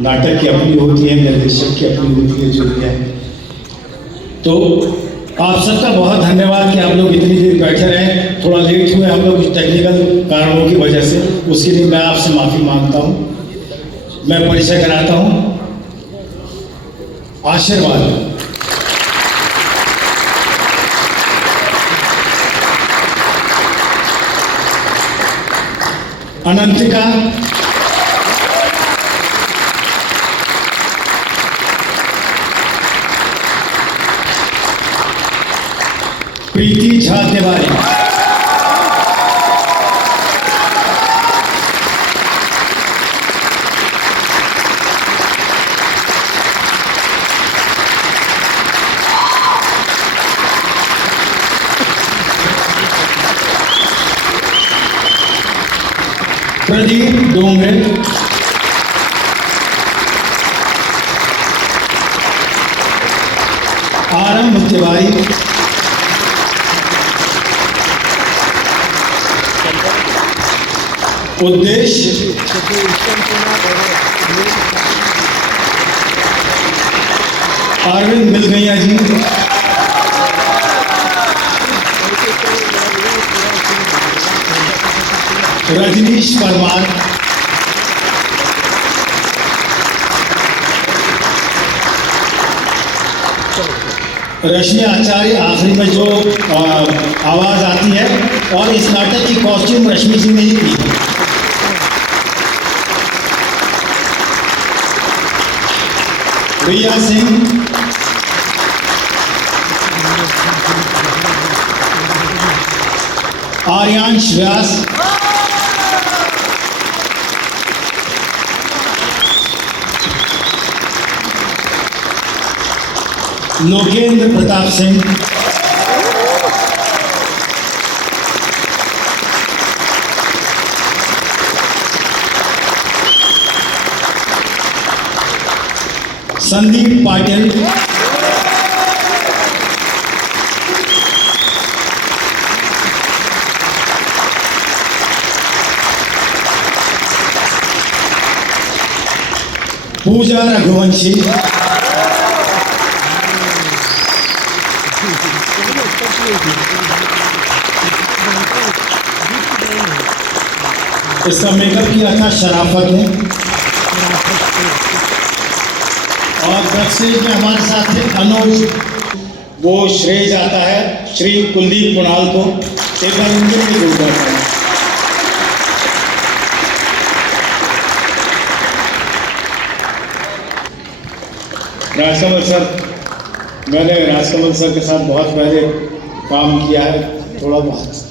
नाटक की अपनी होती है, निर्देशक की अपनी होती है, जो भी है। तो आप सबका बहुत धन्यवाद कि आप लोग इतनी देर बैठे रहे। थोड़ा लेट हुए हम लोग टेक्निकल कारणों की वजह से, उसके लिए मैं आपसे माफ़ी मांगता हूँ। मैं परिचय कराता हूँ। आशीर्वाद अनंतिका, प्रीति झा तिवारी, प्रदीप डोंगरे, आरंभ तिवारी, उद्देश्य अरविंद मिलगैया जी, रजनीश परमार, रश्मि आचार्य, आखिरी में जो आवाज आती है, और इस नाटक की कॉस्ट्यूम रश्मि जी ने ही की है। रिया सिंह, आर्यांश व्यास, लोकेंद्र प्रताप सिंह, संदीप पाटिल, पूजा रघुवंशी, इसका मेकअप किया था शराफत ने, और बैकस्टेज में हमारे साथ थे अनुज। वो श्रेय जाता है श्री कुलदीप कुणाल को। एक बार उनके लिए बोल जाता है। राजकमल सर, मैंने राजकमल सर के साथ बहुत पहले काम किया है, थोड़ा बहुत